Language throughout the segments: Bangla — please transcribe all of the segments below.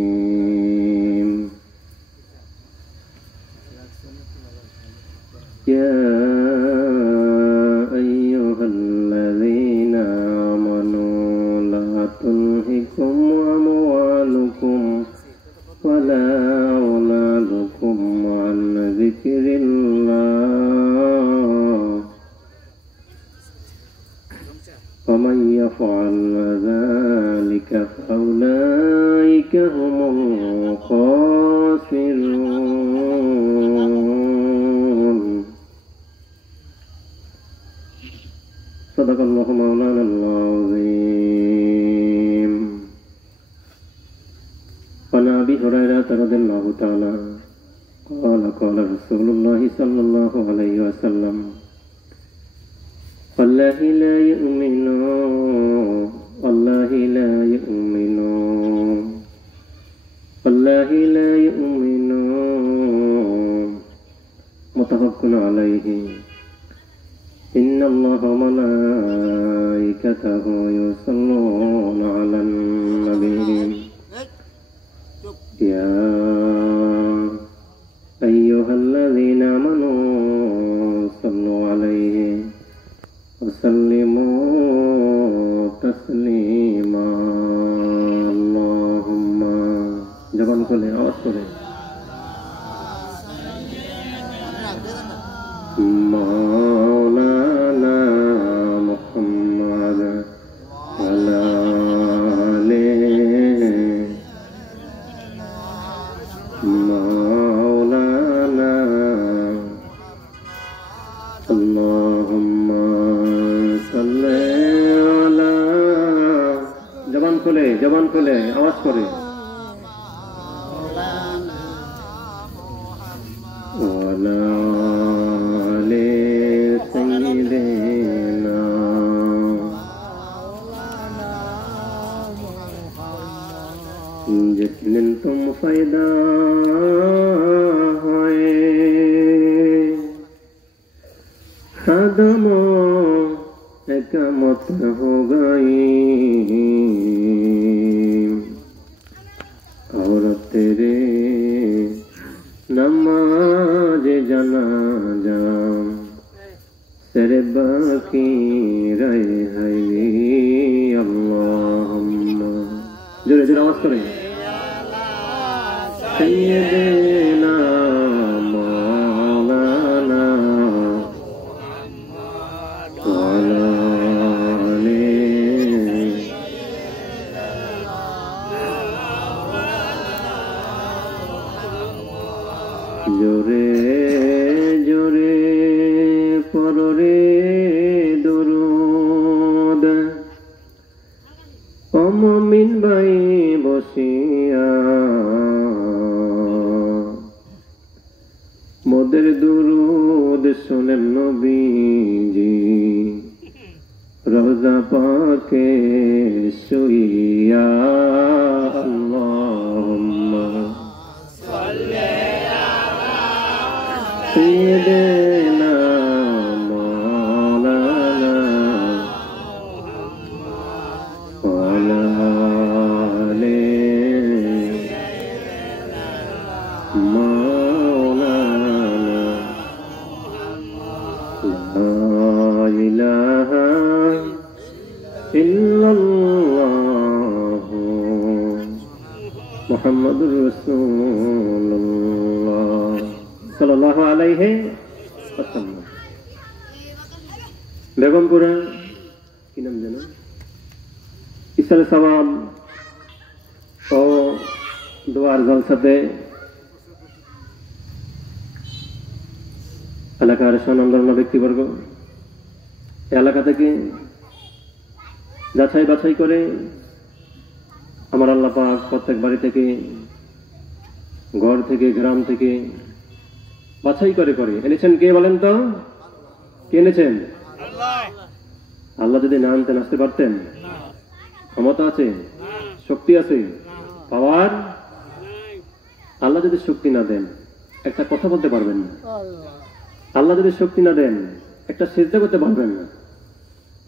الرحيم يا أيها الذين آمنوا لا تلهكم أموالكم ولا أولادكم عن ذكر الله ومن يفعل ذلك فأولئك هم الخاسرون صدق الله مولانا العظيم عن أبي هريرة رضي الله تعالى قال قال رسول الله صلى الله عليه وسلم والله لا يؤمن والله لا يؤمن والله لا يؤمن متفق عليه إن الله وملائكته يصلون على النبي يا أيها الذين آمنوا صلوا عليه وسلموا تسليما اللهم জবান খুলে আওয়াজ করে মাওলানা মুহাম্মদ ওয়ালা আলিহি মাওলানা আল্লাহুম্মা সাল্লি আলা জবান খুলে আওয়াজ করে ওয়ালা আলি সাইয়্যিদিনা जिस दिन तुम पैदा हुए कदमों एकमत हो गई और तेरे नमाज जनाजा तेरे बाकी रहे हैं अल्लाहुम्मा जोरे जोरे आवाज करें सैयदना मौलाना वाला जोरे जोरे परोरे दुरूद मुमिन भाई बसिया मोদের दुरूद सुनेন नबीजी रोजा पाके शुइया अल्लाहुम्मा सल्ली अला सय्यिदिना मौलाना वाला आले मौलाना ला इलाहा इल्लल्लाह मुहम्मदुर रसूलुल्लाह सल्लल्लाहु अलैहि वसल्लम बेगमपुरा की नाम জানো ইসাল সওয়াব ও দোয়ার জলসাতে এলাকার স্বনামধন্য ব্যক্তিবর্গ এলাকা থেকে যাচাই বাছাই করে আমার আল্লাহ পাক প্রত্যেক বাড়ি থেকে ঘর থেকে গ্রাম থেকে বাছাই করে করে এনেছেন কে বলেন তো কে এনেছেন আল্লাহ যদি না আনতেন আসতে পারতেন ক্ষমতা আছে শক্তি আছে পাওয়ার আল্লাহ যদি শক্তি না দেন একটা কথা বলতে পারবেন না আল্লাহ যদি শক্তি না দেন একটা সিজদা করতে পারবেন না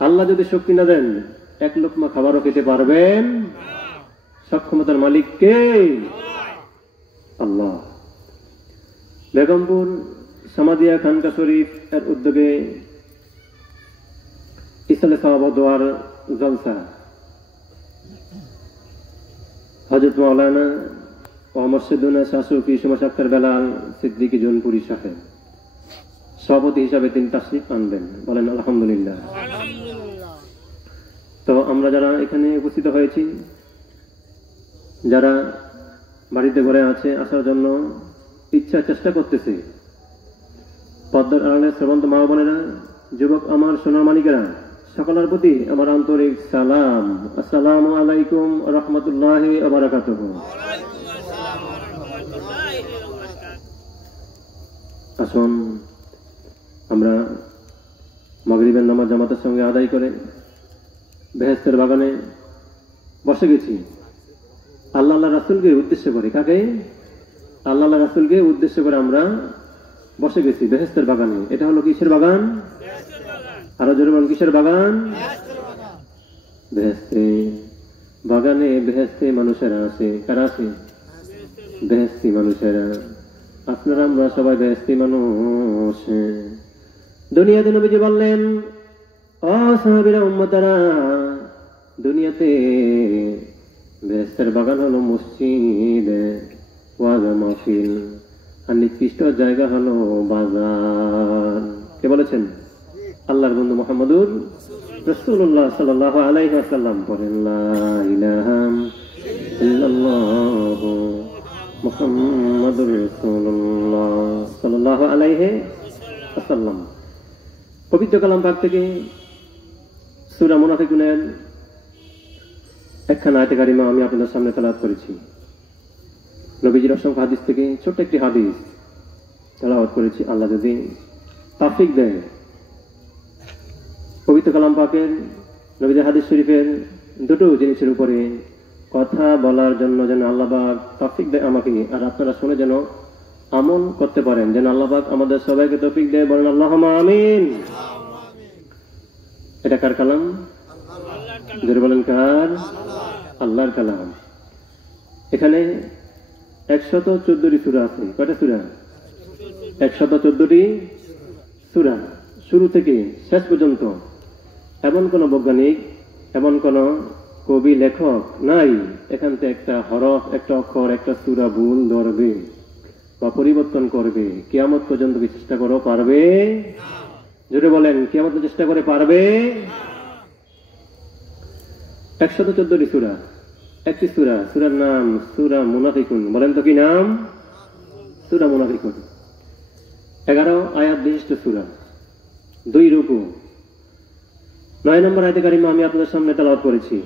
আল্লাহ যদি শক্তি না দেন এক লোকমা খাবারও খেতে পারবেন সব সক্ষমতার মালিক কে? আল্লাহ। বেগমপুর সামাদিয়া খানকা শরীফ এর উদ্যোগে ইসলে সওয়াব ও দোয়ার জলসা হযরত মাওলানা ও মুর্শিদুনা শাসুফি সুমাশ আক্তার বেলাল সিদ্দিকী জোনপুরি সাহেব সভাপতি হিসাবে তিনি তাশরিফ আনবেন। বলেন আলহামদুলিল্লাহ। তো আমরা যারা এখানে উপস্থিত হয়েছি, যারা বাড়িতে ঘরে আছে, আসার জন্য ইচ্ছা চেষ্টা করতেছে, পদ্মার আড়ালে শ্রবন্ত মা বোনেরা, যুবক আমার, সোনার মানিকেরা, সকলের প্রতি আমার আন্তরিক সালাম। আসসালামু আলাইকুম রহমতুল্লাহি ওয়া বারাকাতুহু। আসুন আমরা মাগরিবের নামাজ জামাতের সঙ্গে আদায় করে বেহেশতের বাগানে বসে গেছি আল্লাহ রাসূলকে উদ্দেশ্য করে। কাকে? আল্লাহ রাসূলকে উদ্দেশ্য করে আমরা বসে গেছি বেহেশতের বাগানে। এটা হলো কিসের বাগান? আরো জোরে বলুন, কিসের বাগান? বেহেশতে বাগানে বেহেশতে মানুষেরা আছে। কারা আছে? বেহেশতি মানুষেরা। আপনারা আমরা সবাই বেহেশতি মানুষ। দুনিয়াতে নবীজি বললেন, ও সাহাবীরা, উম্মতারা, দুনিয়াতে বেহেশতের বাগান হলো মসজিদ, ওয়াজ মাহফিল, আর নিকৃষ্ট জায়গা হলো বাজার। কে বলেছেন? আল্লাহর বন্ধু মুহাম্মদুর রাসূলুল্লাহ সাল্লাল্লাহু আলাইহি ওয়াসাল্লাম। পড়েন লা ইলাহা ইল্লাল্লাহু মুহাম্মাদুর রাসূলুল্লাহ সাল্লাল্লাহু আলাইহি ওয়াসাল্লাম। পবিত্র কালাম পাক থেকে সূরা মুনাফিকুনের একখানা আয়াতে কারিমা আমি আপনাদের সামনে তেলাওয়াত করেছি। নবীজির অসংখ্য হাদিস থেকে ছোট্ট একটি হাদিস তেলাওয়াত করেছি। আল্লাহ যদি তৌফিক দেয়, পবিত্র কালাম পাকের নবীজির হাদিস শরীফের দুটো জিনিসের উপরে কথা বলার জন্য যেন আল্লাহ পাক তৌফিক দেয় আমাকে, আর আপনারা শুনে যেন আমল করতে পারেন, যেন আল্লাহ পাক আমাদের সবাইকে তৌফিক দেয়। বলেন আল্লাহুম্মা আমিন। এটা কার কালাম? জোরে বলেন, কার? আল্লাহর কালাম। এখানে 114টি সূরা আছে। কয়টা সূরা? 114টি সূরা, শুরু থেকে শেষ পর্যন্ত। এমন কোন বৈজ্ঞানিক, এমন কোন কবি, লেখক নাই এখান থেকে একটা হরফ, একটা অক্ষর, একটা সূরা ভুল ধরবে বা পরিবর্তন করবে। কিয়ামত পর্যন্ত কি চেষ্টা করো? পারবে? জোরে বলেন, কিয়ামত চেষ্টা করে পারবে? 114টি সূরা। একটি সূরা, সূরার নাম সূরা মুনাফিকুন। বলেন তো কি নাম? সূরা মুনাফিকুন। 11 আয়াত বিশিষ্ট সূরা, 2 রুকু। 9 নম্বর আয়াতে কারিমা আমি আপনাদের সামনে তেলাওয়াত করেছি।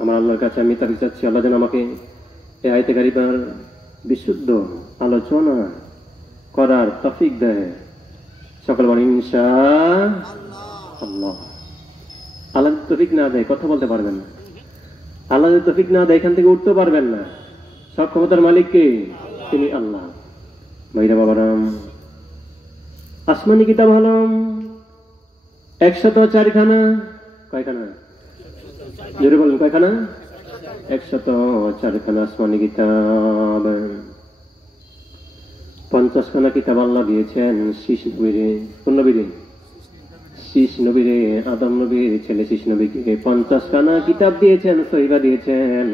আমার আল্লাহর কাছে আমি তাকে চাচ্ছি, আল্লাহ যেন আমাকে এই আয়াতে কারিমার বিশুদ্ধ আলোচনা করার তৌফিক দেয়। সকল বলেন ইনশাআল্লাহ। আল্লাহ তৌফিক না দেয় কথা বলতে পারবেন না। আল্লাহ যদি তৌফিক না দেয় এখান থেকে উঠতে পারবেন না। সব ক্ষমতার মালিক কে? তিনি আল্লাহ। ভাইরা বাবারাম, আসমানি কিতাব হলো 104 খানা। কয়খানা? জোরে বলেন, কয়খানা? 104 খানা আসমানি কিতাব। 50 খানা কিতাব আল্লাহ দিয়েছেন শীষ নবীরে। কোন নবীরে? শীষ নবীরে, আদম নবীর ছেলে শীষ নবীকে 50 খানা কিতাব দিয়েছেন, সহিবা দিয়েছেন।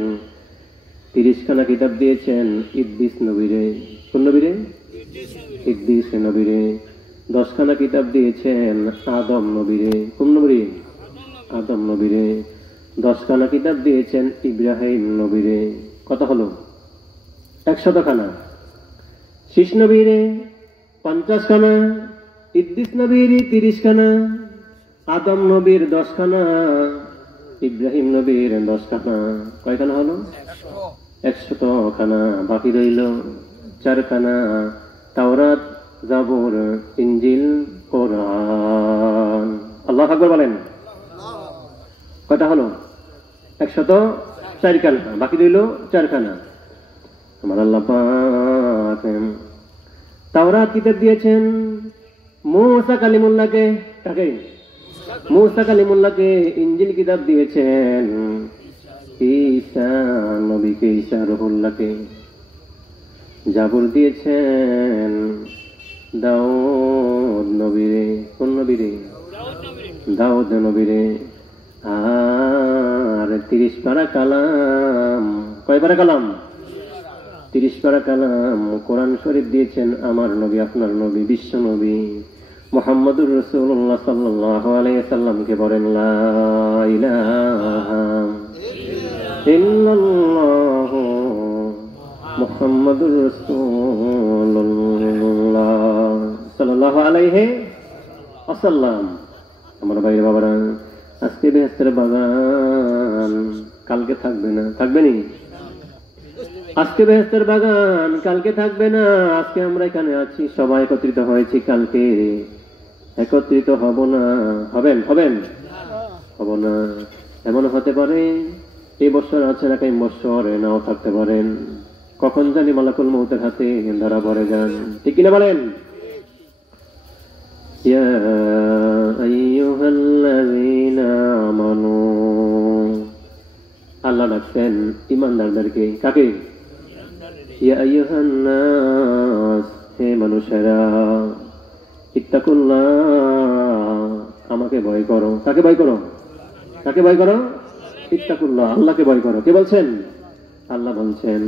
30 খানা কিতাব দিয়েছেন ইদ্রিস নবীরে। কোন নবীরে? ইদ্রিস নবীরে। 10 খানা কিতাব দিয়েছেন আদম নবীরে। কোন নবীরে? আদম নবীরে। 10 খানা কিতাব দিয়েছেন ইব্রাহিম নবীরে। কত হলো? 100 খানা। শীষ নবীরে 50 খানা, ইদ্রিস নবীর 30 খানা, আদম নবীর 10 খানা, ইব্রাহিম নবীর 10 খানা। কয়খানা হলো? 100 খানা। বাকি রইল 4 খানা, তাওরাত, জাবুর, ইনজিল, কোরআন। আল্লাহু আকবার বলেন। কয়টা হলো? 104 খানা। বাকি রইল 4 খানা। আমার আল্লাহ পাক তাওরাত কিতাব দিয়েছেন মুসা কালিমুল্লাহকে। কাকে? মুসা কালিমুল্লাহকে। ইনজিল কিতাব দিয়েছেন ঈসা নবীকে। নবীকে, ঈসা রুহুল্লাহকে জাবুর দিয়েছেন দাউদ নবীরে। কোন নবীরে? দাউদ নবীরে। আর 30 পারা কালাম, কয় পারা কালাম? 30 পারা কালাম কোরআন শরীফ দিয়েছেন আমার নবী, আপনার নবী, বিশ্ব নবী মুহাম্মদুর রাসূলুল্লাহ সাল্লাল্লাহু আলাইহি ওয়াসাল্লামকে বলেন লা ইলাহা ইল্লাল্লাহ মুহাম্মাদুর রাসূলুল্লাহ সাল্লাল্লাহু আলাইহি ওয়াসাল্লাম। আমার ভাইরা বাবারা, আজকে বেহেশতের বাগান, কালকে থাকবে না। থাকবে নি? আজকে বেহেশতের বাগান, কালকে থাকবে না। আজকে আমরা এখানে আছি, সবাই একত্রিত হয়েছি, কালকে একত্রিত হব না। হবেন? হবেন? হব না। এমন হতে পারে এই বছর আছেন, আগামী বছর নাও থাকতে পারেন। কখন জানি মালাকুল মউতের হাতে ধরা পড়ে যান। ঠিক কিনা বলেন? ইয়া আইয়ুহাল্লাযীনা আমানু, আল্লাহ ডাকছেন ঈমানদারদেরকে। কাকে? ইয়া আইয়ুহান নাস, হে মানুষেরা, ইত্তাকুল্লাহ, আমাকে ভয় করো। কাকে ভয় করো? কাকে ভয় করো? ইত্তাকুল্লাহ, আল্লাহকে ভয় করো। কে বলছেন? আল্লাহ বলছেন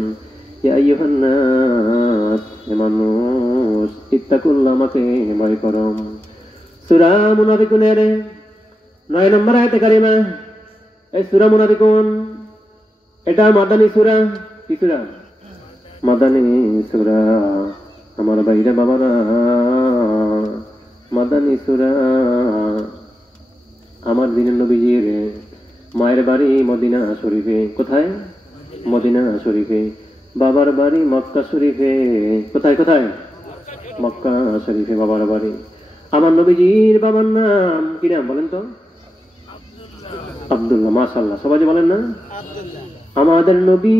ইয়া আইয়ুহান নাস, হে মানুষ, ইত্তাকুল্লাহ, আমাকে ভয় করো। সূরা মুনাফিকুনের 9 নম্বর আয়াতে কারিমা। এই সূরা মুনাফিকুন, এটা মাদানী সূরা। কি সূরা? মাদানী সূরা। আমার ভাইরা বাবারা, মাদানী সূরা। আমার দিনের নবীজির মায়ের বাড়ি মদিনা শরীফে। কোথায়? মদিনা শরীফে। বাবার বাড়ি মক্কা শরীফে। কোথায়? কোথায়? মক্কা শরীফে বাবার বাড়ি। আমার নবীজির বাবার নাম কি নাম বলেন তো? আব্দুল্লাহ। মাশাআল্লাহ, সবাই বলেন না? আমাদের নবী,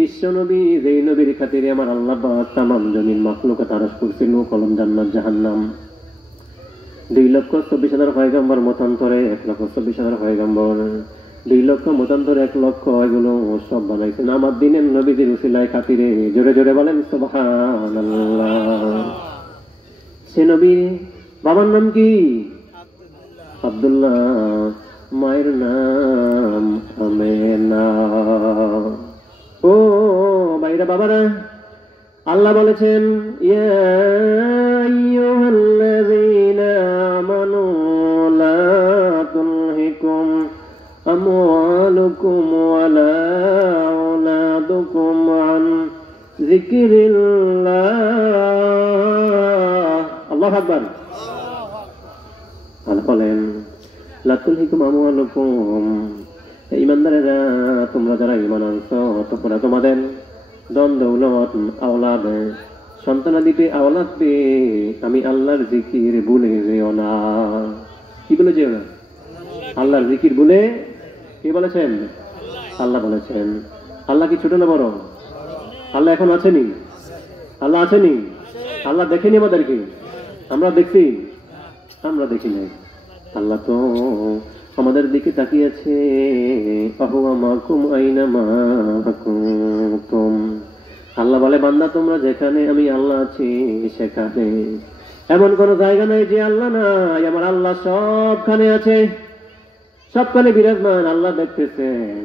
বিশ্ব নবী, যেই নবীর খাতিরে আমার আল্লাহ পাক তামাম জমিন মাখলুকাত আরশ কুরসি নূহ কলম জান্নাত জাহান্নাম 2,24,000 পয়গম্বর মতান্তরে 1,24,000 পয়গম্বর 2 লক্ষ মতান্তরে 1 লক্ষ, এগুলো সব বানাইছেন আমার দিনের নবীদের উসিলায় খাতিরে। জোরে জোরে বলেন সুবহানাল্লাহ। সে নবীর বাবার নাম কি? আব্দুল্লাহ। মায়ের নাম আমেনা। ও ভাইরা বাবারা, আল্লাহ বলেছেন ইয়া আইয়ুহাল্লাযীনা আমানু লা তুলহিকুম আমওয়ালুকুম ওয়ালা আওলাদুকুম আন যিকরিল্লাহ। আল্লাহু আকবার। আল্লাহ বলেন লা তুলহিকুম আমওয়ালুকুম, ঈমানদারেরা, তোমরা যারা ঈমান আনছো, তোমরা তোমাদের ধন দৌলত আওলাদ সন্তানাদিতে আওলাদ পেয়ে আমি আল্লাহর জিকির ভুলে যেও না। কি বলে যেও না? আল্লাহর জিকির ভুলে। কে বলেছেন? আল্লাহ বলেছেন। আল্লাহ কি ছোট না বড়? আল্লাহ এখন আছেনি? আল্লাহ আছেনি? আল্লাহ দেখেনি আমাদেরকে? আমরা দেখছি? আমরা দেখি নাই। আল্লাহ তো আমাদের দিকে তাকিয়ে আছে। আহুয়া মাকুম আইনামা কুনতুম। আল্লাহ বলে বান্দা তোমরা যেখানে, আমি আল্লাহ আছি সেখানে। এমন কোন জায়গা নাই যে আল্লাহ নাই। আমার আল্লাহ সবখানে আছে, সবখানে বিরাজমান। আল্লাহ দেখতেছেন।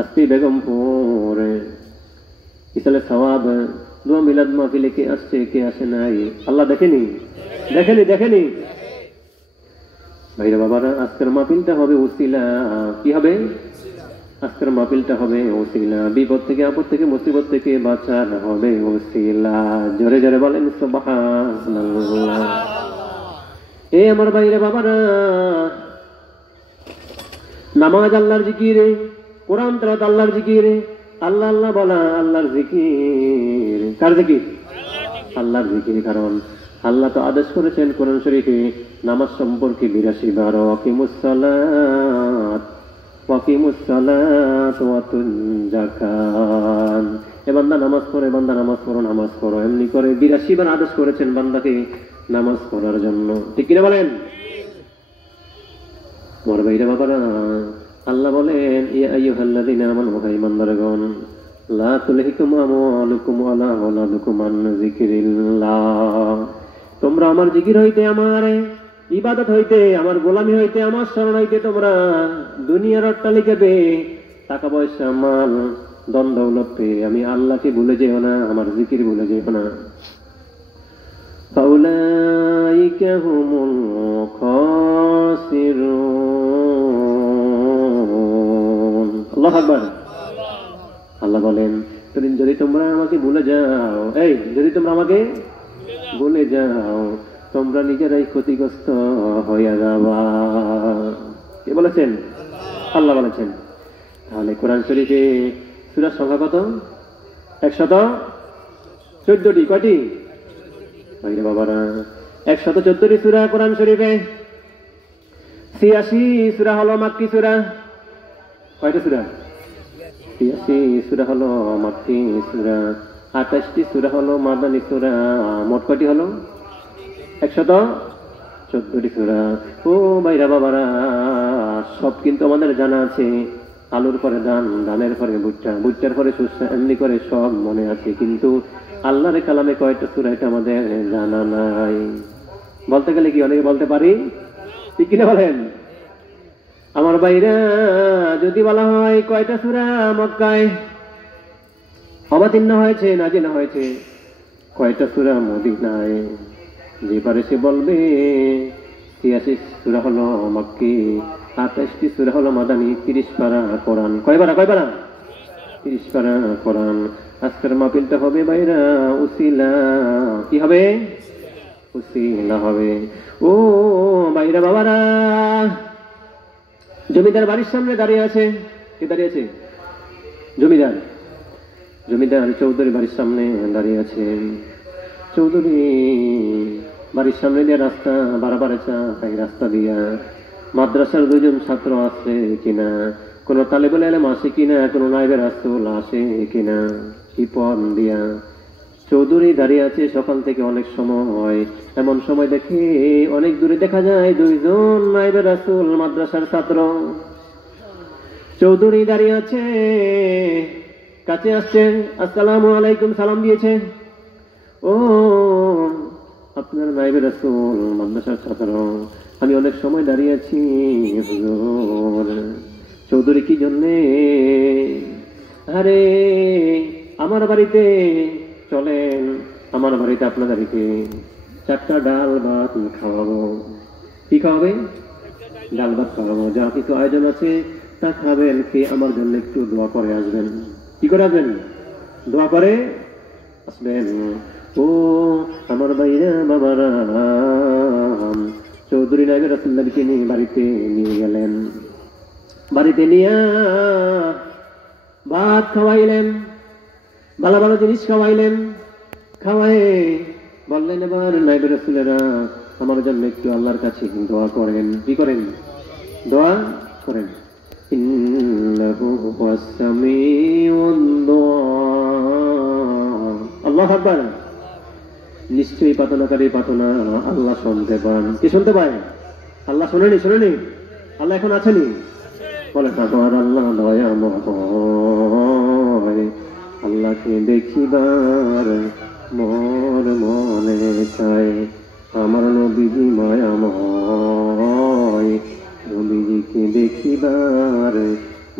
আজকে বেগমপুর ইসালে সওয়াব দোয়া মিলাদ মাহফিলে কে আসছে, কে আসে নাই, আল্লাহ দেখেনি? দেখেনি? দেখেনি? ভাইরা বাবারা, আজকের মাহফিলটা হবে ওসিলা। কি হবে? আজকের মাহফিলটা হবে ওসিলা। বিপদ থেকে, আপদ থেকে, মুসিবত থেকে বাঁচার হবে ওসিলা। জোরে জোরে বলেন সুবহানাল্লাহ। এ আমার ভাইরা বাবারা, নামাজ আল্লাহর জিকিরে, কোরআন তেলাওয়াত আল্লাহর জিকিরে, আল্লাহ আল্লাহ বলা আল্লাহর জিকির। কার জিকির? আল্লাহর জিকির। কারণ আল্লাহ তো আদেশ করেছেন কোরআন শরীফে নামাজ সম্পর্কে 82 বার, ওয়াকিমুস সালাত ওয়াতুন যাকাত। এ বান্দা নামাজ পড়ে, বান্দা নামাজ পড়ো, নামাজ পড়ো, এমনি করে 82 বার আদেশ করেছেন বান্দাকে নামাজ পড়ার জন্য। ঠিক কিনা বলেন? আমার ভাইরা বাবারা, আল্লাহ বলেন, ইয়া আইয়ুহাল্লাযীনা আমানু হে ঈমানদারগণ, লা তুলহিকুম আমওয়ালুকুম ওয়ালা আওলাদুকুম আন যিকরিল্লাহ। তোমরা আমার জিকির হইতে, আমার ইবাদত হইতে, আমার গোলামি হইতে, আমার শরণ হইতে তোমরা দুনিয়ার অট্টালিকা পেয়ে, টাকা পয়সা, মাল, ধন দৌলত পেয়ে আমি আল্লাহকে ভুলে যেও না, আমার জিকির ভুলে যেও না। ফাউলাইকা হুমুল খাসিরুন। আল্লাহু আকবার। আল্লাহ বলেন, যদি তোমরা আমাকে ভুলে যাও, যদি তোমরা আমাকে ভুলে যাও, তোমরা নিজেরাই ক্ষতিগ্রস্ত হইয়া যাবা। কে বলেছেন? আল্লাহ বলেছেন। তাহলে কোরআন শরীফে সূরার সংখ্যা কত? 114টি। কয়টি? ভাইরে বাবারা, 114টি সূরা কোরআন শরীফে। 86 সূরা হলো মাক্কি সূরা। কয়টা সূরা? 86 সূরা হলো মাক্কি সূরা, 28টি সূরা হলো মাদানী সূরা। মোট কয়টি হলো? 114টি সূরা। ও ভাইরা বাবারা, সব কিন্তু আমাদের জানা আছে। আলুর পরে ধান, ধানের পরে ভুট্টা, ভুট্টার পরে শস্য, এমনি করে সব মনে আছে, কিন্তু আল্লাহর কালামে কয়টা সূরা এটা আমাদের জানা নাই। বলতে গেলে কি অনেকে বলতে পারি, ঠিক কিনা বলেন? আমার ভাইরা, যদি বলা হয় কয়টা সূরা মক্কায় অবতীর্ণ হয়েছে, নাযিল হয়েছে, কয়টা সূরা মদিনায়, যে পারে সে বলবে 86 সূরা হলো মক্কি, 28টি সূরা হলো মাদানী, 30 পারা কোরআন। কয় পারা? 30 পারা কোরআন। আজকের মাহফিলটা হবে ভাইরা উসিলা। কি হবে? উসিলা হবে। ও ভাইরা বাবারা, জমিদার বাড়ির সামনে দাঁড়িয়ে আছে। কে দাঁড়িয়ে আছে? জমিদার চৌধুরী বাড়ির সামনে দাঁড়িয়ে আছে। চৌধুরী বাড়ির সামনে দিয়ে রাস্তা বারবার এই রাস্তা দিয়া মাদ্রাসার 2জন ছাত্র আছে কিনা, কোন তালেবুল ইলম আছে কিনা, কোন নায়েবে রাসূল আসে কিনা, এই পথ দিয়া চৌধুরী দাঁড়িয়ে আছে সকাল থেকে অনেক সময়। এমন সময় দেখে অনেক দূরে দেখা যায় 2জন নায়েবে রাসূল মাদ্রাসার ছাত্র। চৌধুরী দাঁড়িয়ে আছে, কাছে আসছে, আসসালামু আলাইকুম সালাম দিয়েছে। ও আপনার নায়েবে রাসূল মাদ্রাসার ছাত্র, আমি অনেক সময় দাঁড়িয়ে আছি হুজুর। চৌধুরী কি জন্যে? আরে আমার বাড়িতে চলেন, আমার বাড়িতে আপনাদেরকে 4টা ডাল ভাত খাওয়াবো। কি খাওয়াবে? ডাল ভাত খাওয়াবো। যা কিছু আয়োজন আছে তা খাবেন, কি আমার জন্য একটু দোয়া করে আসবেন। কি করে আসবেন? দোয়া করে আসবেন। ও আমার ভাইরা বাবারা, চৌধুরী নায়েবে রাসূলকে নিয়ে বাড়িতে নিয়ে গেলেন। বাড়িতে নিয়ে ভাত খাওয়াইলেন, ভালো ভালো জিনিস খাওয়াইলেন। খাওয়াই বললেন, এবার নায়েবে রাসূলেরা আমার জন্য একটু আল্লাহর কাছে দোয়া করেন। কি করেন? দোয়া করেন। ইন্নাহু হুয়াস সামিউদ দুআ। আল্লাহু আকবার। নিশ্চয়ই প্রার্থনাকারী প্রার্থনা আল্লাহ শুনতে পান। কি শুনতে পায়? আল্লাহ শোনেনি? আল্লাহ এখন আছেনি? বলে আমার আল্লাহ দয়াময়, আল্লাহকে দেখিবার মোর মনে চায়। আমার নবীজি মায়াময়, নবীজিকে দেখিবার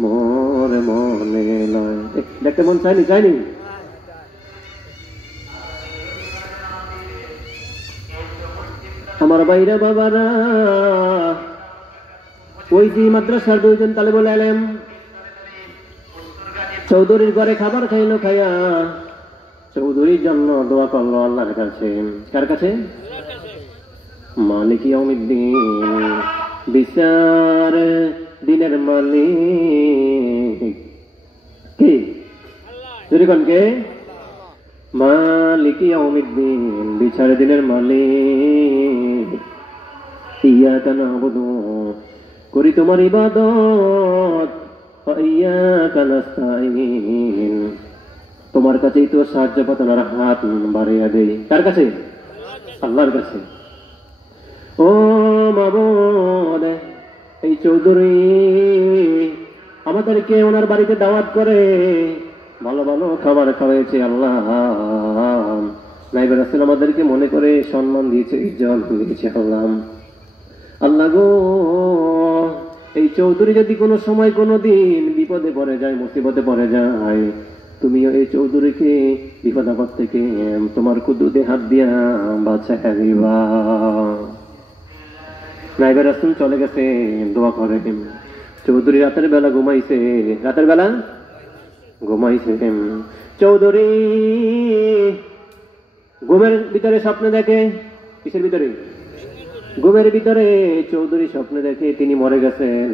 মোর মনে লয়। দেখতে মন চায়নি? আমার ভাইরা বাবারা, ওই যে মাদ্রাসার 2জন তালেবুল ইলম চৌধুরীর ঘরে খাবার খাইলো, খাইয়া চৌধুরীর জন্য দোয়া করলো আল্লাহর কাছে। কার কাছে? মালিক ইয়াউমিদ্দিন, বিচার দিনের মালিক। কি? জোরে কে? মালিক ইয়াউমিদ্দিন, বিচার দিনের মালিক। ইয়াকা না'বুদু, করি তোমার ইবাদত, ওয়া ইয়াকা নাস্তাঈন, তোমার কাছেই তো সাহায্য প্রার্থনার হাত বাড়িয়ে দেই। কার কাছে? আল্লাহর কাছে। ও মাবুদ, এই চৌধুরী আমাদেরকে ওনার বাড়িতে দাওয়াত করে ভালো ভালো খাবার খাওয়াইছে আল্লাহ। নাইবে রাসূল আমাদেরকে মনে করে সম্মান দিয়েছে, ইজ্জত দিয়েছে আল্লাহ। আল্লাহ গো, এই চৌধুরী যদি কোনো সময় কোনো দিন বিপদে পড়ে যায়, মুসিবতে পড়ে যায়, তুমিও এই চৌধুরীকে বিপদ আপদ থেকে তোমার কুদরতে হাত দিয়া বাঁচাইয়া দিবা। নাইবে রাসূল চলে গেছে, দোয়া করে। চৌধুরী রাতের বেলা ঘুমাইছে, রাতের বেলা ঘুমাইছে। চৌধুরী ঘুমের ভিতরে স্বপ্ন দেখে, কিসের ভিতরে? ঘুমের ভিতরে চৌধুরী স্বপ্ন দেখে তিনি মরে গেছেন।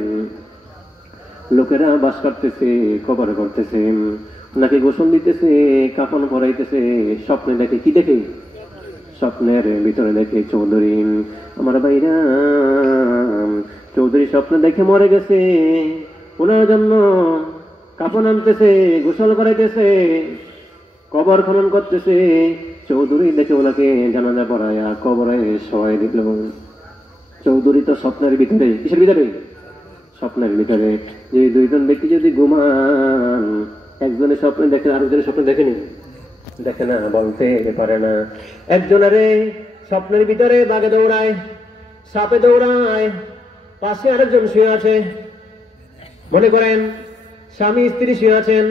লোকেরা বাস করতেছে, কবর করতেছে, ওনাকে গোসল দিতেছে, কাফন পরাইতেছে। স্বপ্নে দেখে, কি দেখে? স্বপ্নের ভিতরে দেখে চৌধুরী, আমার ভাইরা, চৌধুরী স্বপ্ন দেখে মরে গেছে। ওনার জন্য কাফন আনতেছে, গোসল করাইতেছে, কবর খনন করতেছে। চৌধুরী দেখে ওনাকে জানাজা পড়ায়া কবরে শোয়াই দিল। চৌধুরী তো স্বপ্নের ভিতরে, কিসের ভিতরে? স্বপ্নের ভিতরে। যে দুইজন ব্যক্তি যদি ঘুমান, একজনের স্বপ্নে দেখে আরেকজনের স্বপ্নে দেখেনি, দেখে না, বলতে পারে না। একজনের স্বপ্নের ভিতরে বাঘে দৌড়ায়, সাপে দৌড়ায়, পাশে আরেকজন শুয়ে আছে। মনে করেন স্বামী স্ত্রী শুয়ে আছেন,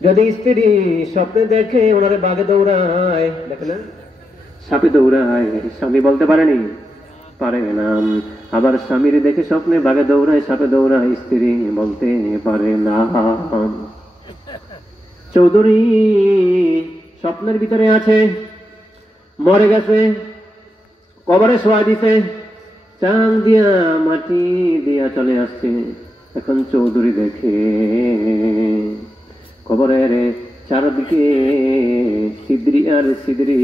যদি স্ত্রী স্বপ্নে দেখে ওনারে বাঘে দৌড়ায়, দেখে না, সাপে দৌড়ায়, স্বামী বলতে পারেনি, পারে না। আবার স্বামীর দেখে স্বপ্নে বাঘে দৌড়ায়, সাপে দৌড়ায়, স্ত্রী বলতে পারে না। চৌধুরী স্বপ্নের ভিতরে আছে, মরে গেছে, কবরে শোয়া দিছে, চাঁদ দিয়া মাটি দিয়া চলে আসছে। এখন চৌধুরী দেখে কবরের চারদিকে সিদরি আর সিদরি,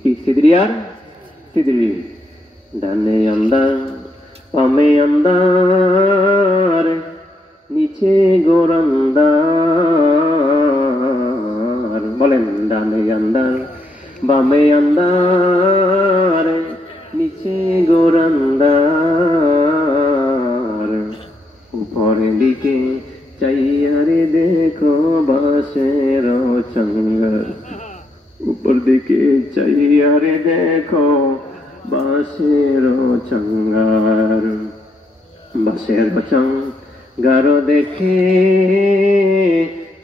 কি সিদরি আর সিদরি, ডানে আন্দার বামে আন্দার, নিচে গোরান্দার। বলেন, ডানে আন্দার বামে আন্দার, নিচে গোরান্দার। উপরের দিকে চাইয়ারে দেখো বাঁশের চাঙ্গার, উপর দিকে চাইয়ারে দেখো বাঁশের চাঙ্গার। বাঁশের চাঙ্গার দেখে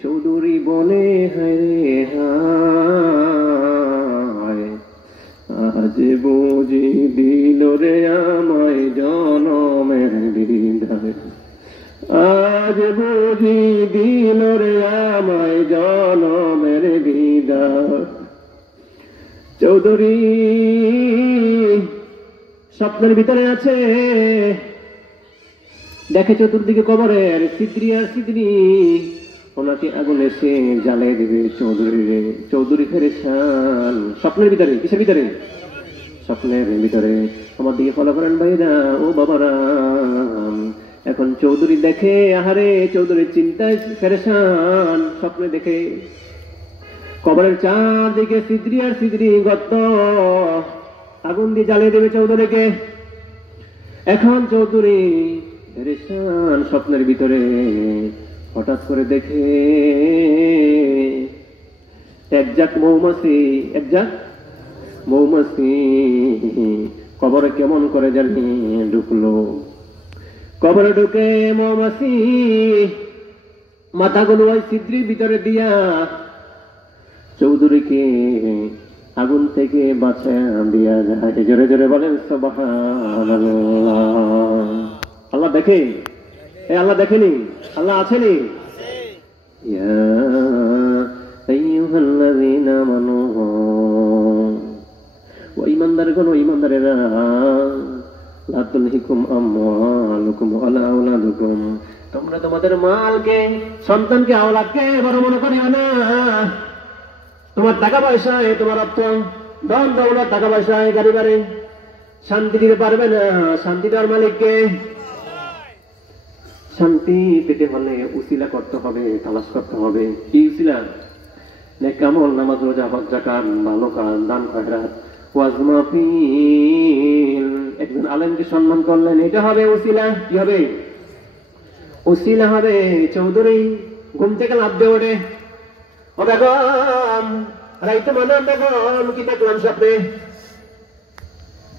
চৌধুরী বলে, হায় হায়, আজ বুঝি দিল রে আমায় জনমের বিদায়, আজ বুঝি দিল রে আমায় জনমের বিদায়। চৌধুরী স্বপ্নের ভিতরে আছে, দেখে চতুর্দিকে কবরের সিদ্রি আর সিদ্রি, ওনাকে আগুন এসে জ্বালিয়ে দেবে চৌধুরী। চৌধুরী পেরেশান, স্বপ্নের ভিতরে, কিসের ভিতরে? স্বপ্নের ভিতরে। আমার দিকে ফলো করেন ভাইরা, ও বাবারা। এখন চৌধুরী দেখে, আহারে, চৌধুরীর চিন্তায় পেরেশান। স্বপ্নে দেখে কবরের চারদিকে সিদ্রি আর সিদ্রি গর্ত, আগুন দিয়ে জ্বালিয়ে দেবে চৌধুরীকে। এখন চৌধুরী পেরেশান স্বপ্নের ভিতরে। হঠাৎ করে দেখে একজাক মৌমাছি, একজাক মৌমাছি কবরে কেমন করে জানি ঢুকলো। কবরে ঢুকে মৌমাছি মাথাগুলো ওই ছিদ্রির ভিতরে দিয়া চৌধুরীকে আগুন থেকে বাঁচায় দিয়া যায়। জোরে জোরে বলেন সুবহানাল্লাহ। আল্লাহ দেখে? আল্লাহ দেখেনি? আল্লাহ আছেনি? ইয়া আইয়ুহাল্লাযীনা আমানু, ও ঈমানদারগণ, ও ঈমানদারেরা, লা তুলহিকুম আমওয়ালুকুম ওয়ালা আওলাদুকুম, তোমরা তোমাদের মালকে, সন্তানকে, আওলাদকে বড় মনে করিও না। তোমার টাকা পয়সায়, তোমার অর্থ, ধন দৌলত, টাকা পয়সায়, গাড়ি বাড়ি শান্তি দিতে পারবে না। শান্তি দেওয়ার মালিককে। শান্তি পেতে হলে উসিলা করতে হবে, তালাশ করতে হবে। কি উসিলা? নেক আমল, নামাজ, রোজা, হজ, যাকাত, ভালো কাজ, দান খয়রাত, ওয়াজ মাহফিল। একজন আলেমকে সম্মান করলেন, এটা হবে উসিলা। কি হবে? উসিলা হবে চৌধুরী ঘুম থেকে লাফ দিয়ে ওঠে, ও বেগম রাইতে মানে বেগম কি দেখলাম স্বপ্নে,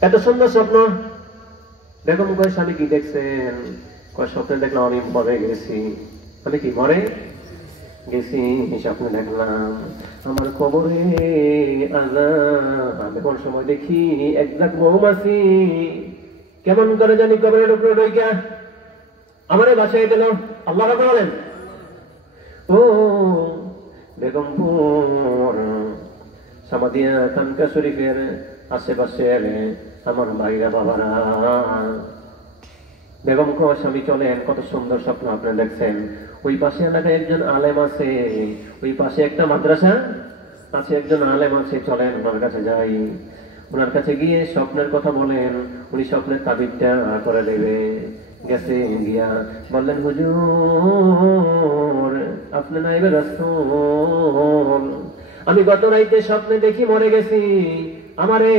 এত সুন্দর স্বপ্ন। বেগম কয় স্বামী কি দেখছেন? কয় স্বপ্নে দেখলাম আমি মরে গেছি। আমি কি মরে গেছি? স্বপ্নে দেখলাম আমার কবরে আযাব। কোন সময় দেখি এক লাখ মৌমাছি কেমন করে জানি কবরে ঢুকলো, ঢুইকা আমারে বাসায় দিল। আল্লাহ রাব্বুল বলেন ও বেগমপুর সামাদিয়া খানকা শরীফের আশেপাশের আমার ভাইরা বাবারা, বেগম কো স্বামী চলেন, কত সুন্দর স্বপ্ন আপনি দেখছেন। ওই পাশে এলাকায় একজন আলেম আছে, ওই পাশে একটা মাদ্রাসা আছে, একজন আলেম আছে, চলেন ওনার কাছে যাই। ওনার কাছে গিয়ে স্বপ্নের কথা বলেন, উনি স্বপ্নের তাবিজটা করে দেবে। গেছে গিয়া বললেন হুজুর আপনি নাইবে রাসূল, আমি গত রাইতে স্বপ্নে দেখি মরে গেছি, আমারে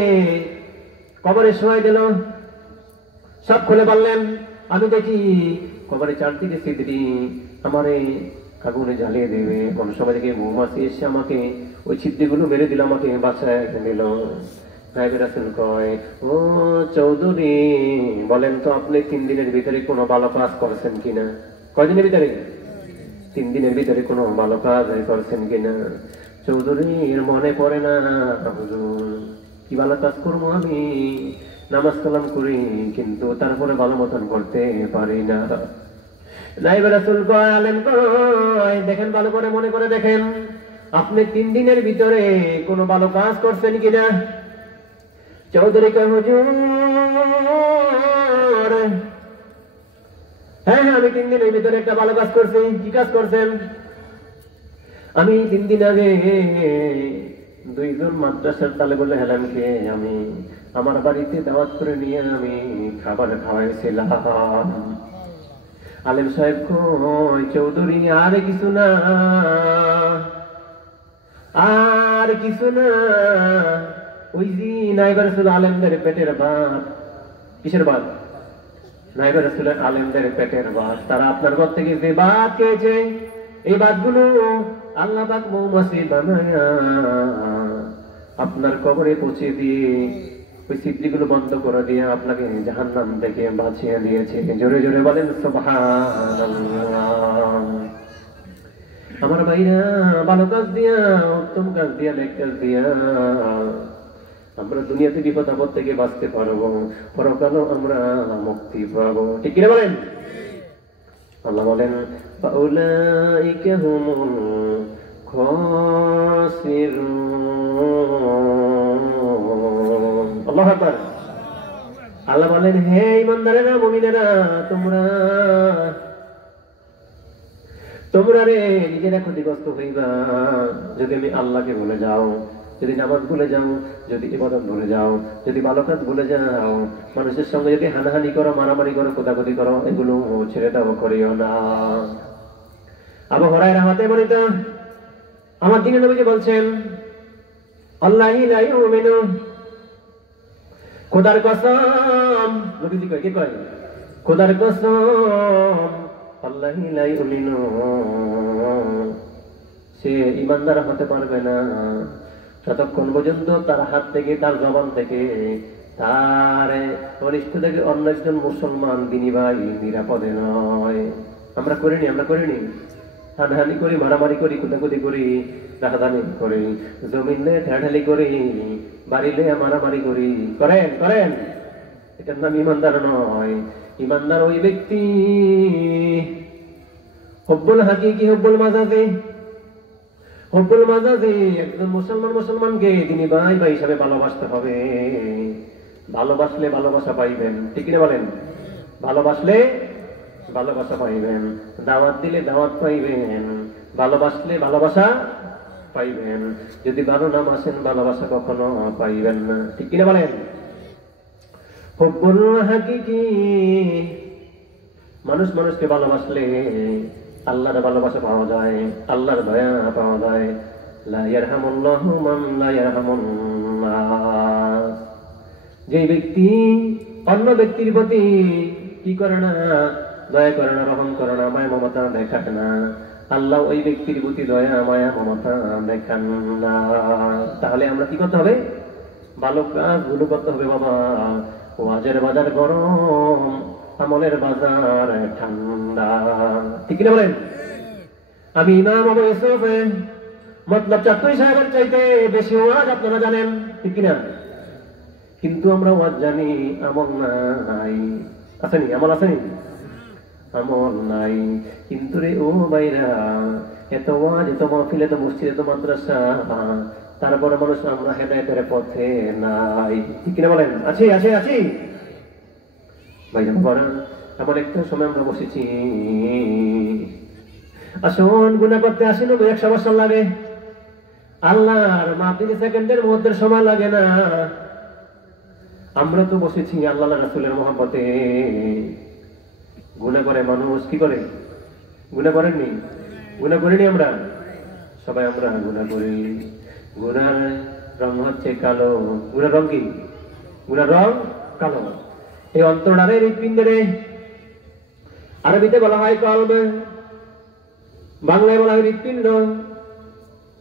কবরে শোয়াই দিল। সব খুলে বললেন, আমি দেখি কবরে চারদিকে সিদরি, আমারে আগুনে জ্বালিয়ে দেবে। কোন সময় থেকে মৌমাছি এসে আমাকে ওই ছিদ্রিগুলো মেরে দিল, আমাকে বাঁচায় দিল। নায়েবে রাসূল কয় ও চৌধুরী বলেন তো আপনি 3 দিনের ভিতরে কোনো ভালো কাজ করেছেন কিনা? কয়দিনের ভিতরে? 3 দিনের ভিতরে কোনো ভালো কাজ করেছেন কিনা? চৌধুরীর মনে পড়ে না হুজুর, কি ভালো কাজ করবো আমি, নামাজ কালাম করি কিন্তু তারপরে ভালো মতন করতে পারি না। নায়েবে রাসূল কয় আলেম কয় দেখেন ভালো করে মনে করে দেখেন, আপনি 3 দিনের ভিতরে কোনো ভালো কাজ করছেন কিনা? চৌধুরী কয় হুজুর হ্যাঁ আমি 3 দিনের ভিতরে একটা ভালো কাজ করছি। কি কাজ করছেন? আমি 3 দিন আগে 2 জন মাদ্রাসার তালেবুল ইলমকে আমি আমার বাড়িতে দাওয়াত করে নিয়ে আমি খাবার খাওয়াইছিলাম। আলেম সাহেব কয় চৌধুরী আর কিছু না, আর কিছু না, ওই যে নায়েবে রাসূল আলেমদের পেটের ভাত। কিসের ভাত? নায়েবে রাসূলের আলেমদের পেটের ভাত। তারা আপনার ঘর থেকে যে ভাত খেয়েছে, এই ভাতগুলো আল্লাহ পাক মৌমাছি বানায়া আপনার কবরে পৌঁছে দিয়ে ওই ছিদ্রিগুলো বন্ধ করে দিয়ে আপনাকে জাহান্নাম থেকে বাঁচিয়ে দিয়েছে। জোরে জোরে বলেন সুবহানাল্লাহ। আমার ভাইরা ভালো কাজ দিয়া, উত্তম কাজ দিয়া, নেক কাজ দিয়া আমরা দুনিয়াতে বিপদ আপদ থেকে বাঁচতে পারবো, পরকালও আমরা মুক্তি পাবো। ঠিক কিনা বলেন? আল্লাহ বলেন ফাউলাইকা হুমুল খাসিরুন। আল্লাহু আকবার। আল্লাহ বলেন হে ঈমানদারেরা, মুমিনেরা, তোমরা রে নিজেরা ক্ষতিগ্রস্ত হইবা যদি আমি আল্লাহকে ভুলে যাও, যদি নামাজ ভুলে যাও, যদি ইবাদত ভুলে যাও, যদি ভালো কাজ ভুলে যাও, মানুষের সঙ্গে যদি হানাহানি করো, মারামারি করো, কোদাকুদি করো, এগুলো ছেড়ে দাও, করিও না। আবু হুরায়রা হতে বলিত আমার দিনে নবীজি বলছেন আল্লাহি লা ইউমিনু, খোদার কসম, নবীজি কয়, কি কয়? খোদার কসম আল্লাহি লা ইউমিনু, সে ঈমানদার হতে পারবে না যতক্ষণ পর্যন্ত তার হাত থেকে, তার জবান থেকে, তার অনিষ্ট থেকে অন্য একজন মুসলমান দিনী ভাই নিরাপদে নয়। আমরা করিনি, আমরা করিনি, হানাহানি করি, মারামারি করি, কুদাকুদি করি, রাহাদানি করি, জমিনে ঢাঢালি করি, বাড়িলে মারামারি করি, করেন করেন, এটার নাম ঈমানদার নয়। ঈমানদার ওই ব্যক্তি হুব্বুল হাকিকি হুব্বুল মাজাজি, হুব্বুল মাজাজি একজন মুসলমানকে তিনি ভাই ভাই হিসাবে ভালোবাসতে হবে। ভালোবাসলে ভালোবাসা পাইবেন। ঠিক কিনা বলেন? ভালোবাসলে ভালোবাসা পাইবেন, দাওয়াত দিলে দাওয়াত পাইবেন, ভালোবাসলে ভালোবাসা পাইবেন। যদি ভালো না বাসেন ভালোবাসা কখনো পাইবেন না। ঠিক কিনা বলেন? হুব্বুল হাকিকি, মানুষ মানুষকে ভালোবাসলে আল্লাহর ভালোবাসা পাওয়া যায়, আল্লাহর দয়া পাওয়া যায়। লা ইয়ারহামুল্লাহু মান লা ইয়ারহামুন নাস, যে ব্যক্তি অন্য ব্যক্তির প্রতি কি করে না, দয়া করে না, রহম করে না, মায়া মমতা দেখায় না। আল্লাহ ওই ব্যক্তির প্রতি দয়া মায়া মমতা দেখান না। তাহলে আমরা কি করতে হবে? ভালো কাজগুলো করতে হবে বাবা। ওয়াজের বাজার গরম, আমলের বাজার ঠান্ডা, ঠিক কিনা বলেন? আমি ইমাম আবু ইউসুফ মতলব চাতুই সাহেবের চাইতে বেশি ওয়াজ আপনারা জানেন, ঠিক কিনা? কিন্তু আমরা ওয়াজ জানি, আমল নাই। আসেনি আমল? আসেনি আমল নাই। কিন্তু রে ও ভাইরা, এত ওয়াজ, এত মাহফিল, এত মসজিদ, এত মাদ্রাসা, তারপরে মানুষ আমরা হেদায়েতের পথে নাই, ঠিক কিনা বলেন? আছি আছি আছি ভাইজান বলেন। এমন একটা সময় আমরা বসেছি, আসুন গুনাহ করতে আসি 90-100 বছর লাগে, আল্লাহর মাফ দিতে সেকেন্ডের মধ্যে সময় লাগে না। আমরা তো বসেছি আল্লাহ রাসূলের মহব্বতে। গুনাহ করে মানুষ কি করে? গুনাহ করেননি? গুনাহ করিনি আমরা? সবাই আমরা গুনাহ করি। গুনার রং হচ্ছে কালো। গুনার রং কি? গুনার রং কালো। এই অন্তরারে হৃৎপিণ্ডে, আরবিতে বলা হয় কলব, বাংলায় বলা হয় হৃৎপিণ্ড,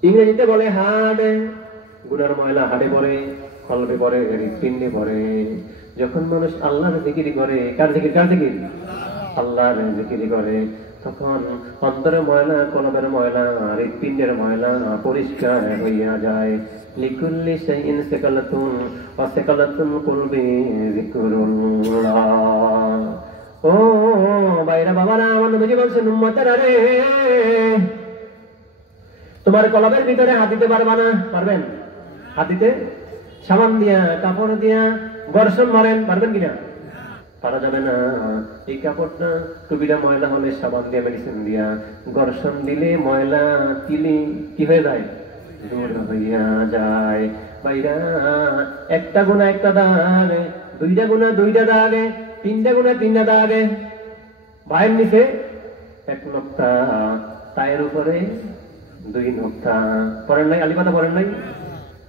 ইংরেজিতে বলে হাড়। গুনার ময়লা হাড়ে পড়ে, কলবে পড়ে, হৃৎপিণ্ডে পড়ে। যখন মানুষ আল্লাহর জিকির করে, কার জিকির? কার জিকির? আল্লাহর জিকির করে, তখন অন্তরের ময়লা, কলবের ময়লা, হৃৎপিণ্ডের ময়লা পরিষ্কার হইয়া যায়। লিকুল্লি শাইইন সাকালাতুন ওয়া সাকালাতুল কুলবি যিকরুল্লাহ। ও ভাইরা বাবারা, আমার নবী বলেছেন, উম্মতেরা রে, তোমার কলবের ভিতরে হাত দিতে পারবা না? পারবেন? হাত দিতে সাবান দিয়া, কাপড় দিয়া ঘর্ষণ মারেন, পারবেন কিনা? পারা যাবে না। এই কাপড়টা, টুপিটা ময়লা হলে সাবান দিয়ে, মেডিসিন দিয়া ঘর্ষণ দিলে ময়লা কিলি কি হয়ে যায়? দূর হইয়া যায়। ভাইরা, একটা গুনাহ একটা দাগ, দুইটা গুনাহ দুইটা দাগ, তিনটা গুনাহ তিনটা দাগ। পায়ের নিচে 1 নোক্তা, পায়ের উপরে 2 নোক্তা। পড়েন নাই? আলিপাতা পড়েন নাই?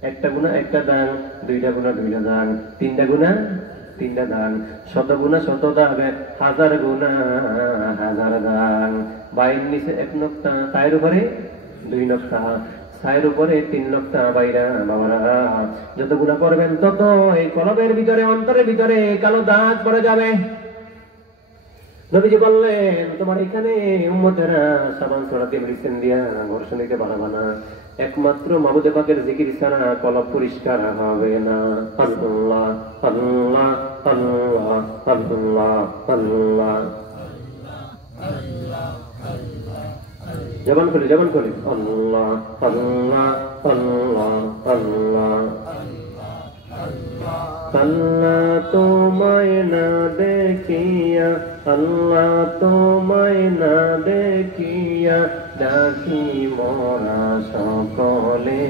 একটা গুনাহ একটা দাগ, দুইটা গুনাহ দুইটা দাগ, তিনটা গুনাহ তিনটা দাগ, 100 গুনাহ 100 দাগ, 1000 গুনাহ 1000 দাগ। পায়ের নিচে 1 নোক্তা, পায়ের উপরে 2 নোক্তা, ছায়ের উপরে 3 নোক্তা। বাইরা বাবারা, যত গুনাহ করবেন তত এই কলবের ভিতরে, অন্তরের ভিতরে কালো দাগ পড়ে যাবে। নবীজি বললেন, তোমার এখানে উম্মতেরা সাবান ছড়াতে, মেডিসিন দিয়া ঘর্ষণ দিতে পারবা না। একমাত্র মাবুদে পাকের জিকির ছাড়া কলব পরিষ্কার হবে না। আল্লাহ আল্লাহ আল্লাহ আল্লাহ আল্লাহ, জবান করে জবান করে, আল্লাহ আল্লাহ আল্লাহ আল্লাহ। আল্লাহ তোমায় না দেখিয়া, আল্লাহ তোমায় না দেখিয়া, ডাকি মোরা সকলে,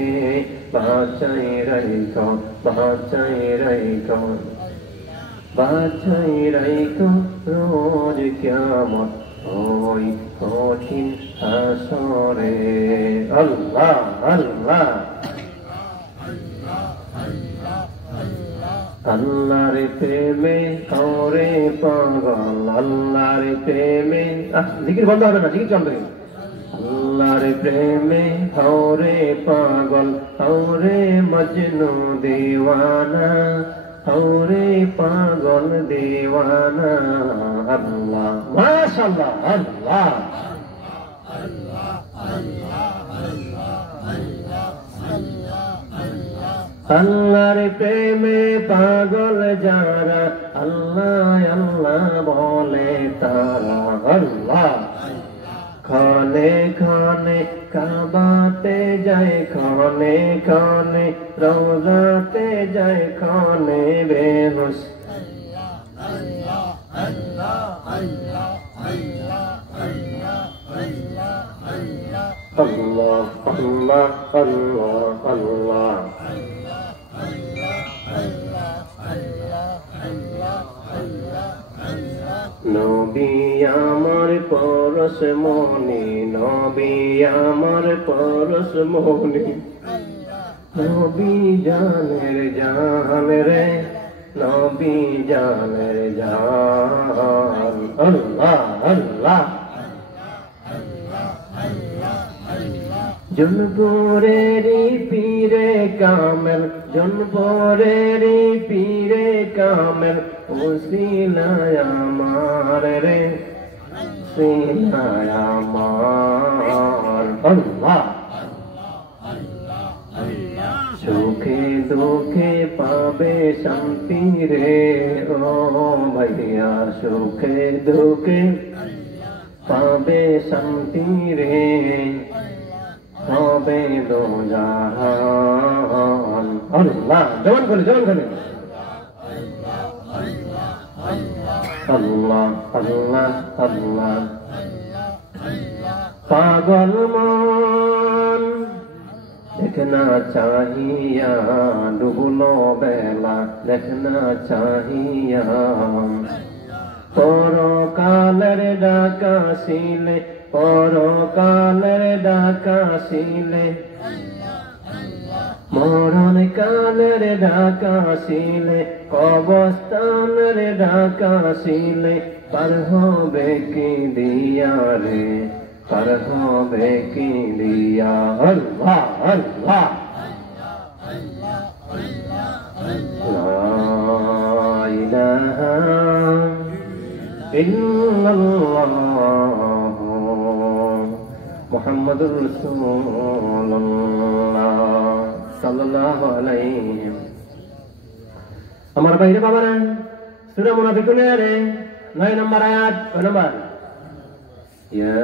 বাঁচাই রাইখো, বাঁচাই রাইখো, বাঁচাই রাইখো রোজ কিয়ামত ওই কঠিন হাসরে। আল্লাহ আল্লাহ আল্লাহর প্রেমে করে পাগল, আল্লাহর প্রেমে, জিকির বন্ধ হবে না, জিকির চলবে। আল্লাহর প্রেমে হরে পাগল, হরে মজনু দেওয়ানা, হরে পাগল দেওয়ানা। আল্লাহ মাশাআল্লাহ, আল্লাহ আল্লাহর প্রেমে পাগল যারা, আল্লাহ আল্লাহ বলে তারা। আল্লাহ খানে খানে কাবাতে যায়, খানে খানে রওজাতে যায়, খানে বেহুশ। আল্লাহ আল্লাহ আল্লাহ আল্লাহ আল্লাহ। নবী আমার পরশ মনি, নবী আমার পরশ মনি, নবী জানের জান রে, নবী জানের জান আল্লাহ আল্লাহ জনপুরের পীরে কামেল জনপুরের পীরে কামেল ওসিলায় আমার রে ওসিলায় আমার আল্লাহ সুখে দুঃখে পাবে শান্তি রে ও ভাইয়া সুখে দুঃখে পাবে শান্তি রে হবে দো জাহান আল্লাহ জবান করে আল্লাহ আল্লাহ আল্লাহ পাগল মন দেখনা চাহিয়া ডুবলো বেলা দেখনা চাহিয়া পরকালের ডাকাশিলে পরকালের ডাকাশিলে মরণ কালের ডাকাশিলে কবরস্থানের ডাকাশিলে পার হবে কি দিয়া রে পার হবে কি দিয়া আল্লাহ আল্লাহ লা ইলাহা ইল্লাল্লাহ মুহাম্মাদুর রাসূলুল্লাহ সাল্লাল্লাহু আলাইহি আমার ভাইরা বাবারা সূরা মুনাফিকুনের 9 নম্বর আয়াত কয় নম্বর ইয়া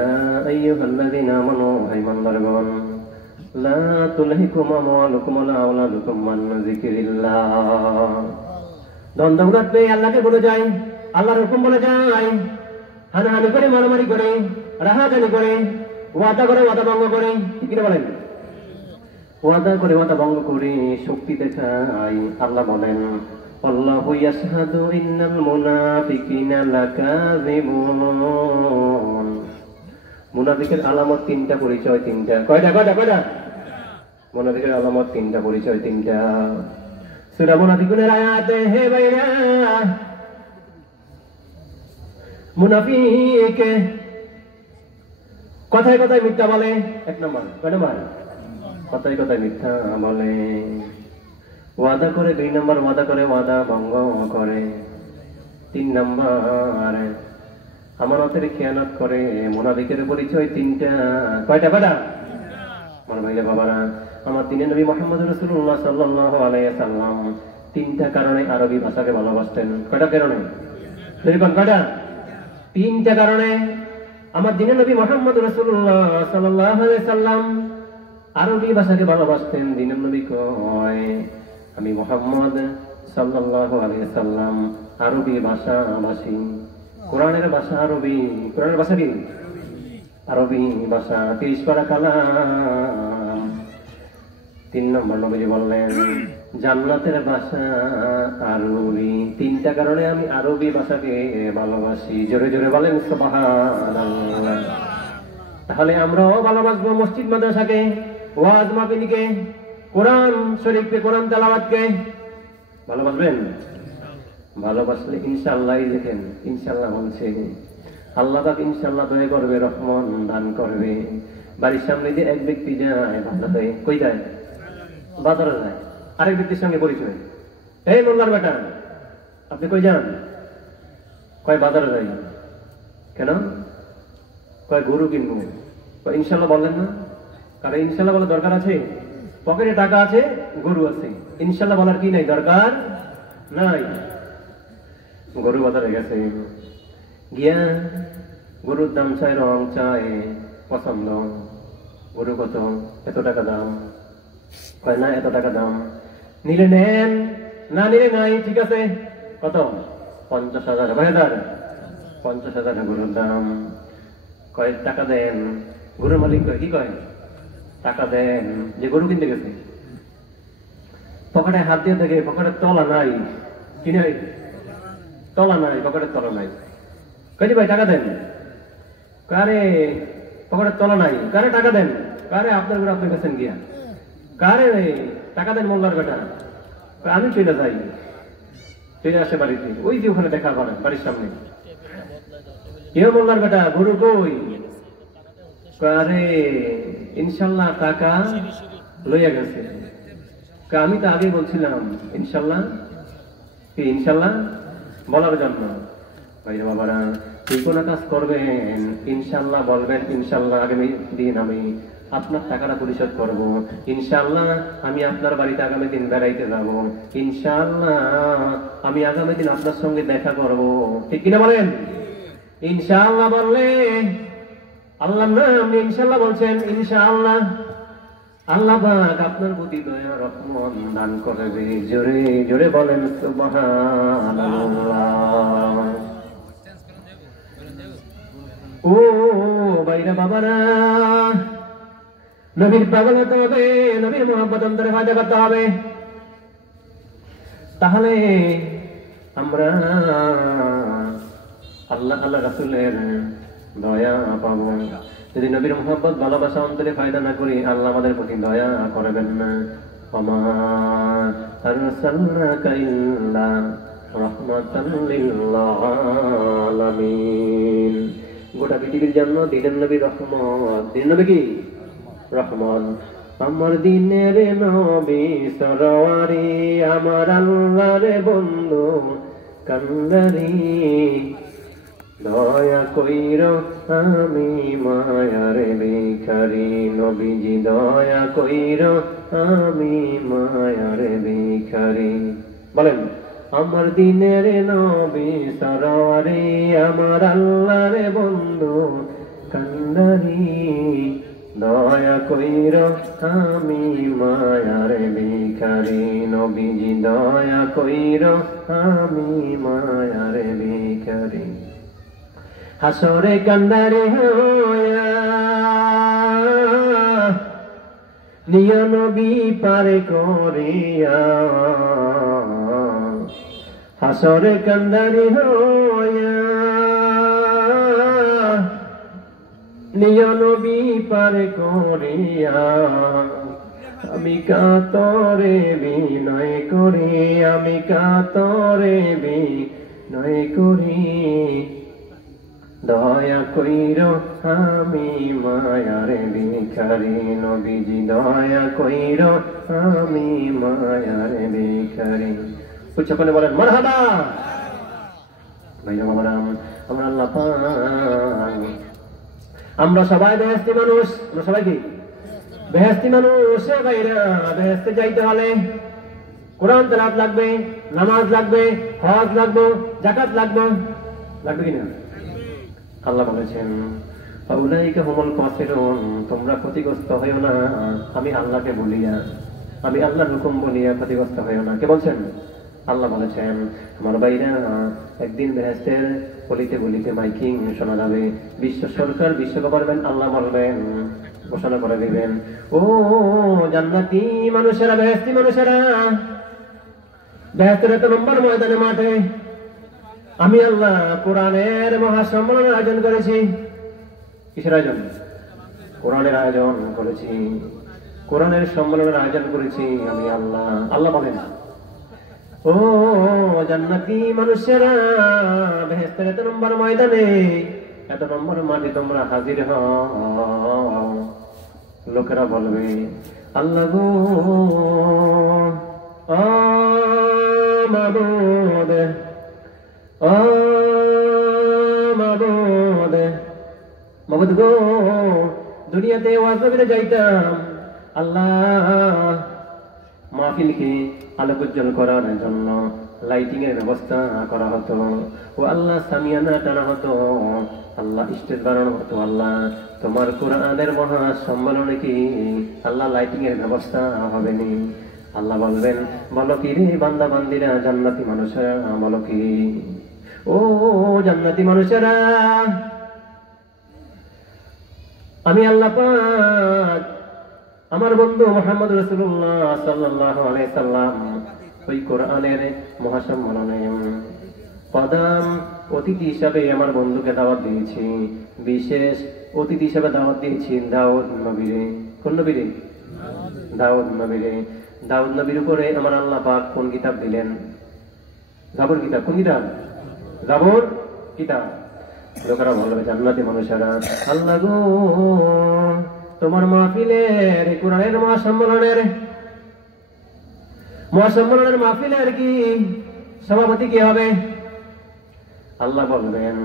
আইয়ুহাল্লাযীনা আমানু হাইমানদারগণ লা তুলহিকুম আমওয়ালুকুম ওয়ালা আওলাদুকুম আন যিকিরিল্লাহ ধন দৌলত পেয়ে আল্লাহকে ভুলে যায় আল্লাহর হুকুম বলে যায় হানাহানি করে মারামারি করে রাহাজানি করে ওয়াদা করে ওয়াদা ভঙ্গ করে ঠিক কিনা বলেন ওয়াদা করে ওয়াদা ভঙ্গ করে শক্তি দেখায় আল্লাহ বলেন আল্লাহু ইয়াশহাদু ইন্নাল মুনাফিকিনা লাকাযিবুন মুনাফিকের আলামত তিনটা পরিচয় তিনটা কয়টা মুনাফিকের আলামত তিনটা পরিচয় তিনটা সূরা মুনাফিকুনের আয়াতে হে ভাইরা মুনাফিক কথায় কথায় মিথ্যা বলে এক নম্বর কয় নম্বর কথায় কথায় মিথ্যা বলে ওয়াদা করে দুই নম্বর ওয়াদা করে ওয়াদা ভঙ্গ করে তিন নম্বর আমানতের খেয়ানত করে মুনাফিকের পরিচয় তিনটা কয়টা আমার ভাইরা বাবারা আমার দিনের নবী মুহাম্মদ রাসূলুল্লাহ সাল্লাল্লাহু আলাইহি ওয়াসাল্লাম তিনটা কারণে আরবি ভাষাকে ভালোবাসতেন কয়টা কারণে কয়টা তিনটা কারণে আমার দিনের নবী মুহাম্মদ রাসূলুল্লাহ সাল্লাল্লাহু আলাইহি ওয়াসাল্লাম আরবি ভাষাকে ভালোবাসতেন দিনের নবী কয় আমি মুহাম্মদ সাল্লাল্লাহু আলাইহি ওয়াসাল্লাম আরবি ভাষা ভাষী কোরআনের ভাষা আরবি কোরআনের ভাষা কি আরবি ভাষা 30 পারা কালাম তিন নম্বর নবীজি বললেন জান্নাতের ভাষা আরবি তিনটা কারণে আমি আরবি ভাষাকে ভালোবাসি জোরে জোরে বলেন সুবহানাল্লাহ তাহলে আমরাও ভালোবাসবো মসজিদ মাদ্রাসাকে ওয়াজ মাহফিলকে কোরআন শরীফকে কোরআন তেলাওয়াতকে ভালোবাসবেন ভালোবাসলে ইনশাআল্লাহ দেখেন ইনশাআল্লাহ বলছে আল্লাহ পাক ইনশাআল্লাহ দয়া করবে রহমান দান করবে বাড়ির সামনে যে এক ব্যক্তি যায় বাজারে কই যায় বাজারে যায় আরেক ব্যক্তির সঙ্গে পরিচয় এই মোল্লার বেটা আপনি কই যান কয় বাজারে যাই কেন কয় গরু কিনবো কয় ইনশাআল্লাহ বললেন না কারণ ইনশাআল্লাহ বলার দরকার আছে পকেটে টাকা আছে গরু আছে ইনশাআল্লাহ বলার কি নাই দরকার নাই গরু বাজারে গেছে গিয়া গরুর দাম চাই রং চাই পছন্দ গরু কত এত টাকা দাম কয় না এত টাকা দাম নিলে নেন না নিলে নাই ঠিক আছে কত 50,000 50,000 গরুর দাম কয় টাকা দেন গরুর মালিক কয় কি কয় টাকা দেন যে গরু কিনতে গেছে পকেটে হাত দিয়ে থাকে পকেটের তলা নাই কি নাই তলা নাই পকেটের তলা নাই কই ভাই টাকা দেন কারে পকেটের তলা নাই কারে টাকা দেন কারে আপনার গরু আপনি গেছেন গিয়া কারে টাকা দেন মোল্লার বেটা আমি চলে যাই ফিরে আসে বাড়িতে, ওই যে ওখানে দেখা করেন বাড়ির সামনে, কেউ মোল্লার বেটা গরু কই? আরে ইনশাল্লাহ টাকা লইয়া গেছে। আমি তো আগে বলছিলাম ইনশাল্লাহ, কি ইনশাল্লাহ বলার জন্য। ভাইরা বাবারা, যে কোনো কাজ করবেন ইনশাল্লাহ বলবেন, ইনশাল্লাহ আগামী দিন আমি আপনার টাকাটা পরিশোধ করব, ইনশাল্লাহ আমি আপনার বাড়িতে আগামী দিন বেড়াইতে যাব, ইনশাল্লাহ আমি আগামী দিন আপনার সঙ্গে দেখা করব, ঠিক কিনা বলেন? ইনশাআল্লাহ বললে আল্লাহ নাম ইনশাআল্লাহ বলছেন, ইনশাআল্লাহ আল্লাহ পাক আপনার প্রতি দয়া রহমত দান করবে। জোরে জোরে বলেন সুবহানাল্লাহ। ও ভাইরা বাবারা, নবীর পাগল হতে হবে, নবীর মোহাম্মত অন্তরে ফায়দা করতে হবে, তাহলে আমরা আল্লাহ আল্লাহ রাসূলের দয়া পাবো। যদি নবীর মোহাম্মত ভালোবাসা অন্তরে ফায়দা না করি, আল্লাহ আমাদের প্রতি দয়া করবেন না। ওমা আরসালনাকা ইল্লা রাহমাতাল লিল আলামিন। গোটা পৃথিবীর জন্য দিনের নবী রহমত, দিনের নবী কি রহমত। আমার দিনের নবী সরওয়ারি, আমার আল্লাহর বন্ধু কান্দারি, দয়া কইর আমি মায়ার ভিখারি, নবীজি দয়া কইর আমি মায়ার ভিখারি। বলেন, আমার দিনের নবী সরওয়ারি, আমার আল্লাহর বন্ধু কান্দারি, দয়া কইর আমি মায়ার ভিখারি, নবীজি দয়া কইর আমি মায়ার ভিখারি। হাসরে কান্দারে হইয়া নিয়া নবী পারে করিয়া, হাসরে কান্দারে হইয়া নিয়া নবী পারে করিয়া, আমি কাতরে বিনয় করি, আমি কাতরে বিনয় করি, দয়া কইর আমি মায়ার ভিখারি, নবীজি দয়া কইর আমি মায়ার ভিখারি। উচ্চপনে বলেন মারহাবা। ভাইরা বাবারা, আমরা আল্লাহ পাক, আমরা সবাই বেহেশতি মানুষ, আমরা সবাই কি বেহেশতি মানুষ। ভাইরা, বেহেশতে যাইতে হলে কোরআন তেলাওয়াত লাগবে, নামাজ লাগবে, হজ লাগবে, যাকাত লাগবে, লাগবে কিনা? আল্লাহ বলেছেন ফাউলাইকা হুমুল কাফিরুন, তোমরা ক্ষতিগ্রস্ত হইও না আমি আল্লাহকে বলিয়া, আমি আল্লাহর হুকুম বলিয়া ক্ষতিগ্রস্ত হইও না। কে বলছেন? আল্লাহ বলেছেন। আমার ভাইরা, একদিন বেহেশতের গলিতে গলিতে মাইকিং শোনা যাবে, বিশ্ব সরকার, বিশ্ব গভর্নমেন্ট আল্লাহ বলবেন, ঘোষণা করে দিবেন, ও জান্নাতি মানুষেরা, বেহেশতি মানুষেরা, বেহেশতের এত নম্বর ময়দানে মাঠে আমি আল্লাহ কোরআনের মহাসম্মেলনের আয়োজন করেছি। কিসের আয়োজন? কোরআনের আয়োজন করেছি, কোরআনের সম্মেলনের আয়োজন করেছি আমি আল্লাহ। আল্লাহ বলেন, ও জান্নাতি মানুষেরা, বেহেশতের এত নম্বর ময়দানে, এত নম্বর মাঠে তোমরা হাজির হও। লোকেরা বলবে, আল্লাহ গো, মাবুদ, ও মাবুদ, মাবুদ গো, দুনিয়াতে ওয়াজ নবীরে যাইতাম, আল্লাহ মাহফিলকে আলোকোজ্জ্বল করার জন্য লাইটিং এর ব্যবস্থা করা হতো, ও আল্লাহ সামিয়ানা টানা হতো, আল্লাহ স্টেজ বানানো হতো, আল্লাহ তোমার কোরআনের মহা সম্মেলনে কি আল্লাহ লাইটিং এর ব্যবস্থা হবে নি? আল্লাহ বলবেন, বলো কি রে বান্দা বান্দিরা, জান্নাতি মানুষেরা, বলো কি, ও জান্নাতি মানুষেরা, আমি আল্লাহ পাক আমার বন্ধু মুহাম্মদ রাসূলুল্লাহ সাল্লাল্লাহু আলাইহি সাল্লাম ওই কোরআনের মহাসম্মেলনে প্রধান অতিথি হিসাবে আমার বন্ধুকে দাওয়াত দিয়েছি, বিশেষ অতিথি হিসাবে দাওয়াত দিয়েছি দাউদ নবীরে। কোন নবীরে? দাউদ নবীরে। দাউদ নবীর উপরে আমার আল্লাহ পাক কোন কিতাব দিলেন? জাবর কিতাব, কোন কিতাব? জাবর কিতাব। লোকেরা বলবে জান্নাতি মানুষেরা, আল্লাহ গো তোমার মাহফিলের কোরআনের মহাসম্মেলনের মাহফিলের কি সভাপতি কি হবে? আল্লাহ বলবেন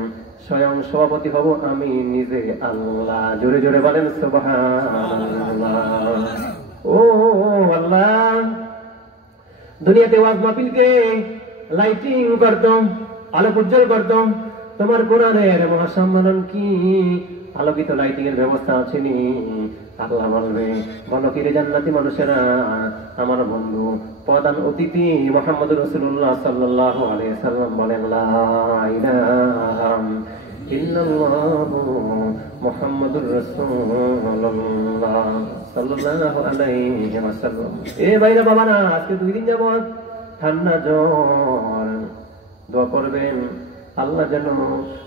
স্বয়ং সভাপতি হব আমি নিজে আল্লাহ। জোরে জোরে বলেন সুবহানাল্লাহ। ও আল্লাহ, দুনিয়াতে ওয়াজ মাহফিলকে লাইটিং করতাম, আলোক উজ্জ্বল করতাম, তোমার কোরআনের মহাসম্মেলন কি আলোকিত লাইটিং এর ব্যবস্থা আছে নি? আল্লাহ বলবে বলো কি রে জান্নাতি মানুষেরা, আমার বন্ধু প্রধান অতিথি মুহাম্মদুর রাসূলুল্লাহ সাল্লাল্লাহু আলাইহি সাল্লাম বলেন লা ইলাহা ইল্লাল্লাহু মুহাম্মাদুর রাসূলুল্লাহ সাল্লাল্লাহু আলাইহি ওয়াসাল্লাম। এ ভাইরা বাবারা, আজকে 2 দিন যাবত ঠান্ডা জ্বর, দোয়া করবেন আল্লাহ যেন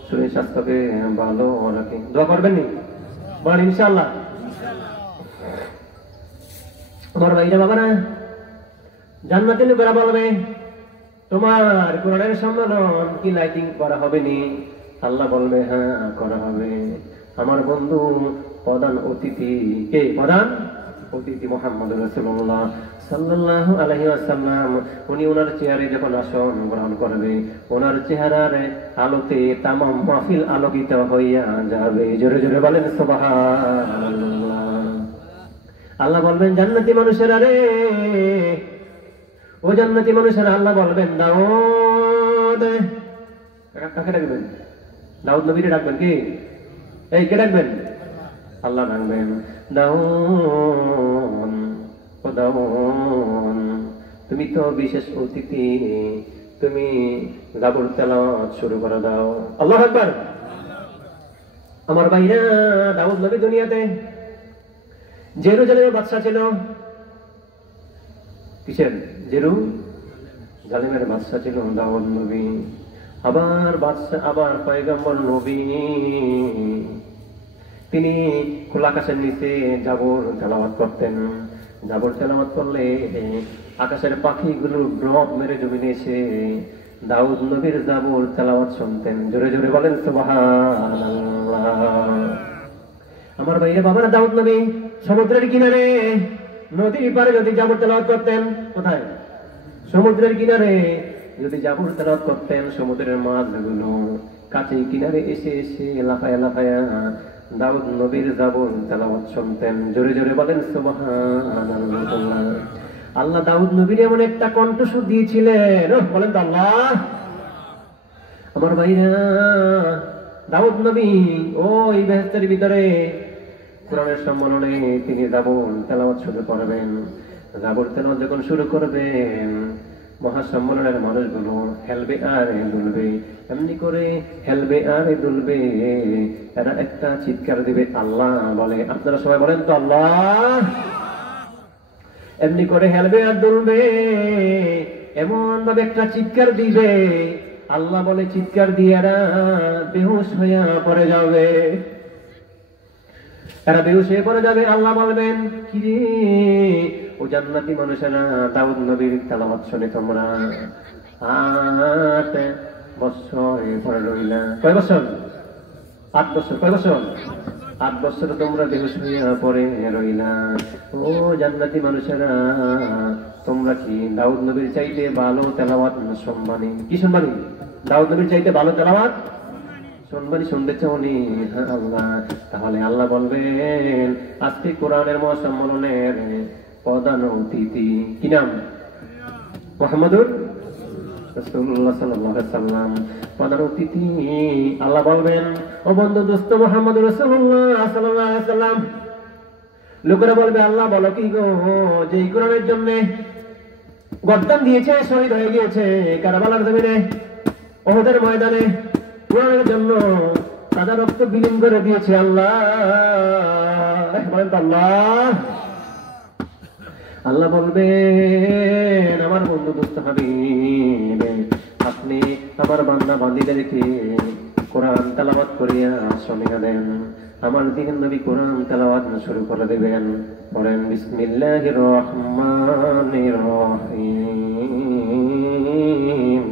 শরীর স্বাস্থ্যকে ভালো রাখে। দোয়া করবেন নি? বলেন ইনশাআল্লাহ। আমার ভাইরা বাবারা, জান্নাতের লোকেরা বলবে তোমার কোরআনের সম্মেলন কি লাইটিং করা হবে নি? আল্লাহ বলবে হ্যাঁ করা হবে। আমার বন্ধু প্রধান অতিথি কে? প্রধান অতিথি মুহাম্মদুর রাসূলুল্লাহ সাল্লাল্লাহু আলাইহি ওয়াসাল্লাম। উনি ওনার চেহারে যখন আসন গ্রহণ করবে, ওনার চেহারার আলোতে তামাম মাহফিল আলোকিত হইয়া যাবে। জোরে জোরে বলেন সুবহানাল্লাহ। আল্লাহ বলবেন জান্নাতি মানুষেরা রে, ও জান্নাতি মানুষেরা, আল্লাহ বলবেন দাউদ। কাকে ডাকবেন? দাউদ নবীরে ডাকবেন কি? এই কে ডাকবেন? আল্লাহ ডাকবেন দাউদ, ও দাউদ তুমি তো বিশেষ অতিথি, তুমি জাবর তেলাওয়াত শুরু করে দাও। আল্লাহু আকবার। আমার ভাইরা, দাউদ নবী দুনিয়াতে জেরুজালেমের বাদশা ছিল। কিসের? জেরুজালেমের বাদশা ছিল দাউদ নবী। আবার বাদশা, আবার পয়গম্বর নবী। তিনি খোলা আকাশের নিচে জাবর তেলাওয়াত করতেন। জাবর তেলাওয়াত করলে আকাশের পাখিগুলো ড্রপ মেরে জমিনে এসে দাউদ নবীর জাবর তেলাওয়াত শুনতেন। জোরে জোরে বলেন সুবহানাল্লাহ। আমার ভাইরা বাবারা, দাউদ নবী সমুদ্রের কিনারে, নদীর পারে যদি জাবর তেলাওয়াত করতেন, কোথায়? সমুদ্রের কিনারে যদি জাবর তেলাওয়াত করতেন, সমুদ্রের মাছগুলো কাছে কিনারে এসে এসে লাফায়া লাফায়া দাউদ নবীর জাবর তেলাওয়াত শুনতেন। জোরে জোরে বলেন সুবহানাল্লাহ। আল্লাহ দাউদ নবীর এমন একটা কণ্ঠস্বর দিয়েছিলেন, বলেন তো আল্লাহ। আমার ভাইরা, দাউদ নবী ওই বেহেশতের ভিতরে কোরআনের সম্মেলনে তিনি জাবর তেলাওয়াত শুরু করবেন। জাবর তেলাওয়াত যখন শুরু করবেন, মহাসম্মেলনের মানুষগুলো হেলবে আর দুলবে, এমনি করে হেলবে আর দুলবে। এরা একটা চিৎকার দিবে, আল্লাহ বলে। আপনারা সবাই বলেন তো আল্লাহ। এমনি করে হেলবে আর দুলবে, এমন ভাবে একটা চিৎকার দিবে, আল্লাহ বলে চিৎকার দিয়ে এরা বেহুশ হইয়া পড়ে যাবে। এরা বেহুশ হয়ে পড়ে যাবে। আল্লাহ বলবেন কি রে ও জান্নাতি মানুষেরা, দাউদ নবীর তেলাওয়াত শুনে তোমরা 8 বছর পরে রইলা। কয় বছর? 8 বছর। কয় বছর? 8 বছর তোমরা বেহুশ হইয়া পড়ে রইলা। ও জান্নাতি মানুষেরা, তোমরা কি দাউদ নবীর চাইতে ভালো তেলাওয়াত শুনবানি? কি শুনবানি? দাউদ নবীর চাইতে ভালো তেলাওয়াত শুনবানি? শুনতে চাওনি? হ্যাঁ আল্লাহ। তাহলে আল্লাহ বলবেন আজকে কোরআনের মহাসম্মেলনের প্রধান অতিথি কি নাম? মুহাম্মদুর রাসূলুল্লাহ সাল্লাল্লাহু আলাইহি ওয়াসাল্লাম প্রধান অতিথি। আল্লাহ বলবেন ও বন্ধু দোস্ত মুহাম্মদুর রাসূলুল্লাহ সাল্লাল্লাহু আলাইহি ওয়াসাল্লাম। লোকেরা বলবে আল্লাহ বলো কি গো, যে এই কোরআনের জন্য গর্দান দিয়েছে, শহীদ হয়ে গিয়েছে কারবালার জমিনে, উহুদের ময়দানে, কোরআনের জন্য তাদের রক্ত বিলীন করে দিয়েছে আল্লাহ। বলেন তো আল্লাহ। আল্লাহ বলবেন আমার বন্ধু দোস্ত হাবিব, আপনি আমার বান্দা বান্দীদেরকে কোরআন তেলাওয়াত করিয়া শুনিয়ে দেন। আমার দিনের নবী কোরআন তেলাওয়াত শুরু করে দেবেন। বলেন বিসমিল্লাহির রহমানির রহিম।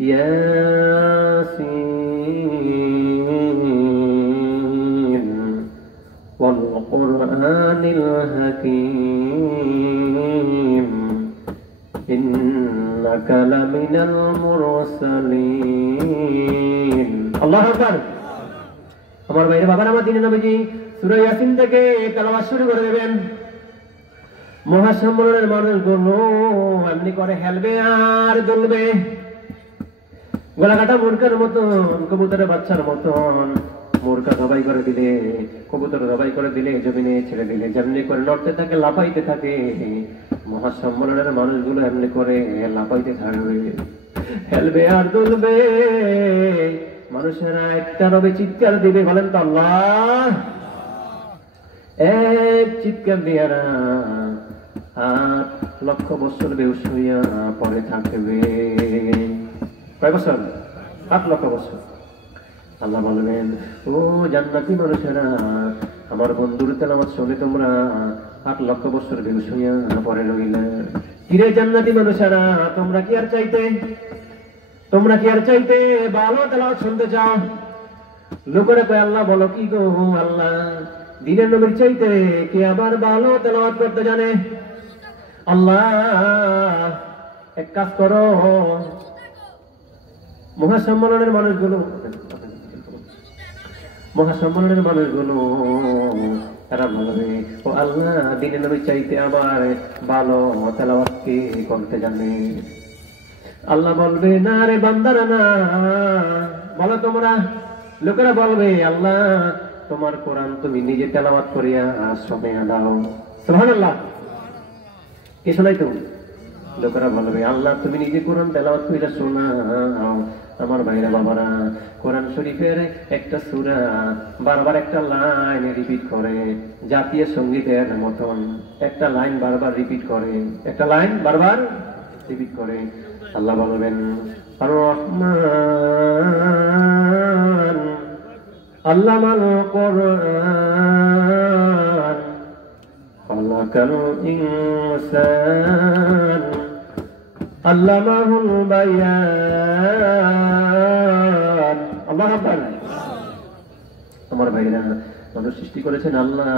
ইয়াসিন ওয়াল কুরআনিল হাকীম ইন্নাকা লামিনাল মুরসালিন। আল্লাহু আকবার। আমার ভাইরা বাবারা, আমার দিনের নবীজি সূরা ইয়াসিন থেকে তেলাওয়াত শুরু করে দেবেন। মহাসম্মেলনের মানুষগুলো এমনি করে হেলবে আর জ্বলবে, গলা কাটা মুরগার মতন, কবুতরের বাচ্চার মতন। মুরগা জবাই করে দিলে, কবুতর জবাই করে দিলে, জমিনে ছেড়ে দিলে যেমনি করে নড়তে থাকে, লাফাইতে থাকে, মহাসম্মেলনের মানুষগুলো এমনি করে লাফাইতে থাকবে, হেলবে আর দুলবে। মানুষেরা একটা রবে চিৎকার দিবে, বলেন তো আল্লাহ। এক চিৎকার দিয়া 8 লক্ষ বছর বেহুশ হইয়া পরে থাকবে। কয় বছর? 8 লক্ষ বছর। আল্লাহ বলবেন, ও জান্নাতি মানুষেরা, আমার বন্ধুর তেলাওয়াত শুনে তোমরা 8 লক্ষ বছর বেহুশ হইয়া পরে রইলা। কিরে জান্নাতি মানুষেরা, তোমরা কি আর চাইতে, তোমরা কি আর চাইতে ভালো তেলাওয়াত শুনতে চাও? লোকেরা কয়, আল্লাহ বলো কি গো আল্লাহ, দিনের নবীর চাইতে কে আবার ভালো তেলাওয়াত করতে জানে? আল্লাহ এক কাজ করো, মহাসম্মেলনের মানুষগুলো তারা বলবে, ও আল্লাহ, দিনের নবীর চাইতে আবার ভালো তেলাওয়াত কে করতে জানে? আল্লাহ বলবে, না রে বান্দারা না, বলো তোমরা। লোকেরা বলবে, আল্লাহ তোমার কোরআন তুমি নিজে তেলাওয়াত করিয়া শোনাইয়া দাও। সুবহানাল্লাহ। কে শোনাই তো? লোকেরা বলবে, আল্লাহ তুমি নিজে কোরআন তেলাওয়াত করিয়া শোনাও। আমার ভাইরা বাবারা, কোরআন শরীফের একটা সূরা বারবার একটা লাইন রিপিট করে, জাতীয় সঙ্গীতের মতন একটা লাইন বারবার রিপিট করে, একটা লাইন বারবার রিপিট করে। আল্লাহ বলবেন, আর রহমান আল্লামাল কুরআন খালাকাল ইনসান আল্লামাহুল বায়ান। আল্লাহু আকবার। আমার ভাইরা, মানুষ সৃষ্টি করেছেন আল্লাহ,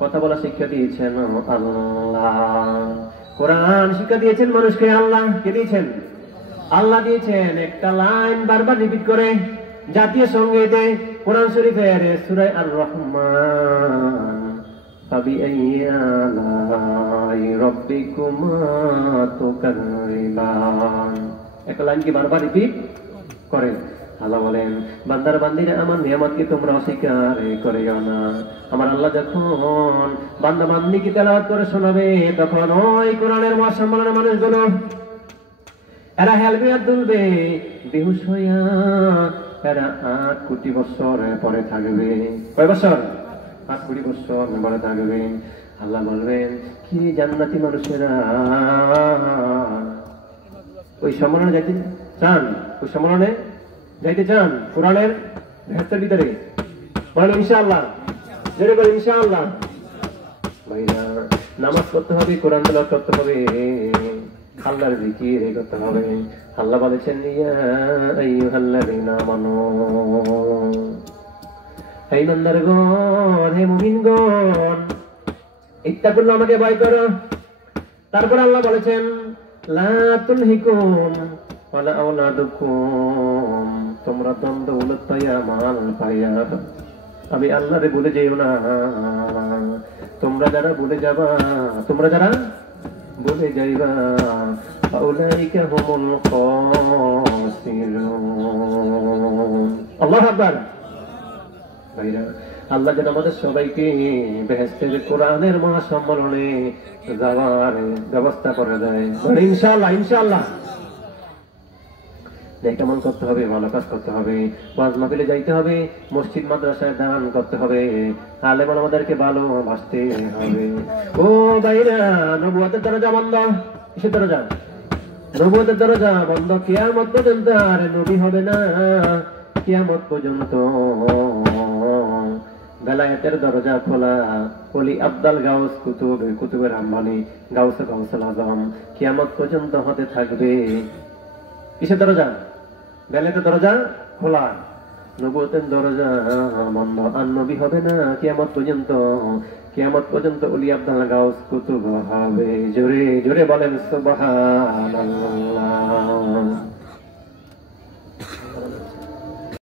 কথা বলা শিক্ষা দিয়েছেন আল্লাহ, কোরআন শিক্ষা দিয়েছেন মানুষকে আল্লাহ। কে দিয়েছেন? আল্লাহ দিয়েছেন। একটা লাইন বারবার রিপিট করে জাতীয় সঙ্গীতে কোরআন শরীফের সূরা আর রহমান, ফাবিআইয়ি আলাই রাব্বিকুমা তুকাযযিবান। একটা লাইন কি বারবার রিপিট করে। আল্লাহ বলেন, বান্দার বান্দিরা, আমার নিয়ামতকে তোমরা অস্বীকার করিও না। আমার আল্লাহ যখন বান্দা বান্দিকে তেলাওয়াত করে শোনাবে, তখন ওই কোরআনের মহাসম্মেলনের মানুষগুলো এরা হেলবে আর দুলবে, বেহুশ হইয়া এরা 8 কোটি বছর পরে থাকবে। কয় বছর? 8 কোটি বছর পরে থাকবে। আল্লাহ বলবেন, কি জান্নাতি মানুষেরা ওই সম্মেলনে যাইতে চান? ওই সম্মেলনে যাইতে চান? কোরআনের ভেতর ভিতরে বলেন ইনশাআল্লাহ, জোরে বলেন ইনশাআল্লাহ। ভাইরা, নামাজ পড়তে হবে, কোরআন তেলাওয়াত করতে হবে, আল্লাহর জিকির করতে হবে। আল্লাহ বলেছেন, ইয়া আইয়ুহাল্লাযীনা আমানু, হে ইমানদারগণ, হে মুমিনগণ, ইত্তাকুল্লাহ, আমাকে ভয় করো। তারপর আল্লাহ বলেছেন, লা তুলহিকুম ওয়ালা আওলাদুকুম, তোমরা দ্বন্দ্ব উলট পাইয়া মাল পাইয়া আমি আল্লাহরে ভুলে যেও না। তোমরা যারা ভুলে যাবা, তোমরা যারা ভুলে যাইবা, ফাউলাইকা হুমুল খাসিরুন। আল্লাহু আকবার। ভাইরা, আল্লাহ যেন আমাদের সবাইকে বেহেশতের কোরআনের মহাসম্মেলনে যাওয়ার ব্যবস্থা করে দেয়। ইনশাআল্লাহ, ইনশাআল্লাহ। কেমন করতে হবে? ভালো কাজ করতে হবে, ওয়াজ মাহফিলে যাইতে হবে, মসজিদ মাদ্রাসায় দান করতে হবে, আলেম আমাদেরকে ভালোবাসতে হবে। ও ভাইরা, নবুয়তের দরজা বন্ধ। কিসের দরজা? নবুয়তের দরজা বন্ধ। কিয়ামত পর্যন্ত আর নবী হবে না। কিয়ামত পর্যন্ত বেলায়েতের দরজা খোলা। ওলি আব্দাল গাউস কুতুব, কুতুবের আম্বানি, গাউসে গাউসুল আজম কিয়ামত পর্যন্ত হতে থাকবে। কিসের দরজা? বেলাতে দরজা খোলা, নবুয়তের দরজা বন্ধ। আর নবী হবে না কিয়ামত পর্যন্ত। কিয়ামত পর্যন্ত ওলি আব্দুল গাউস কুতুব হবে। জোরে জোরে বলেন সুবহানাল্লাহ।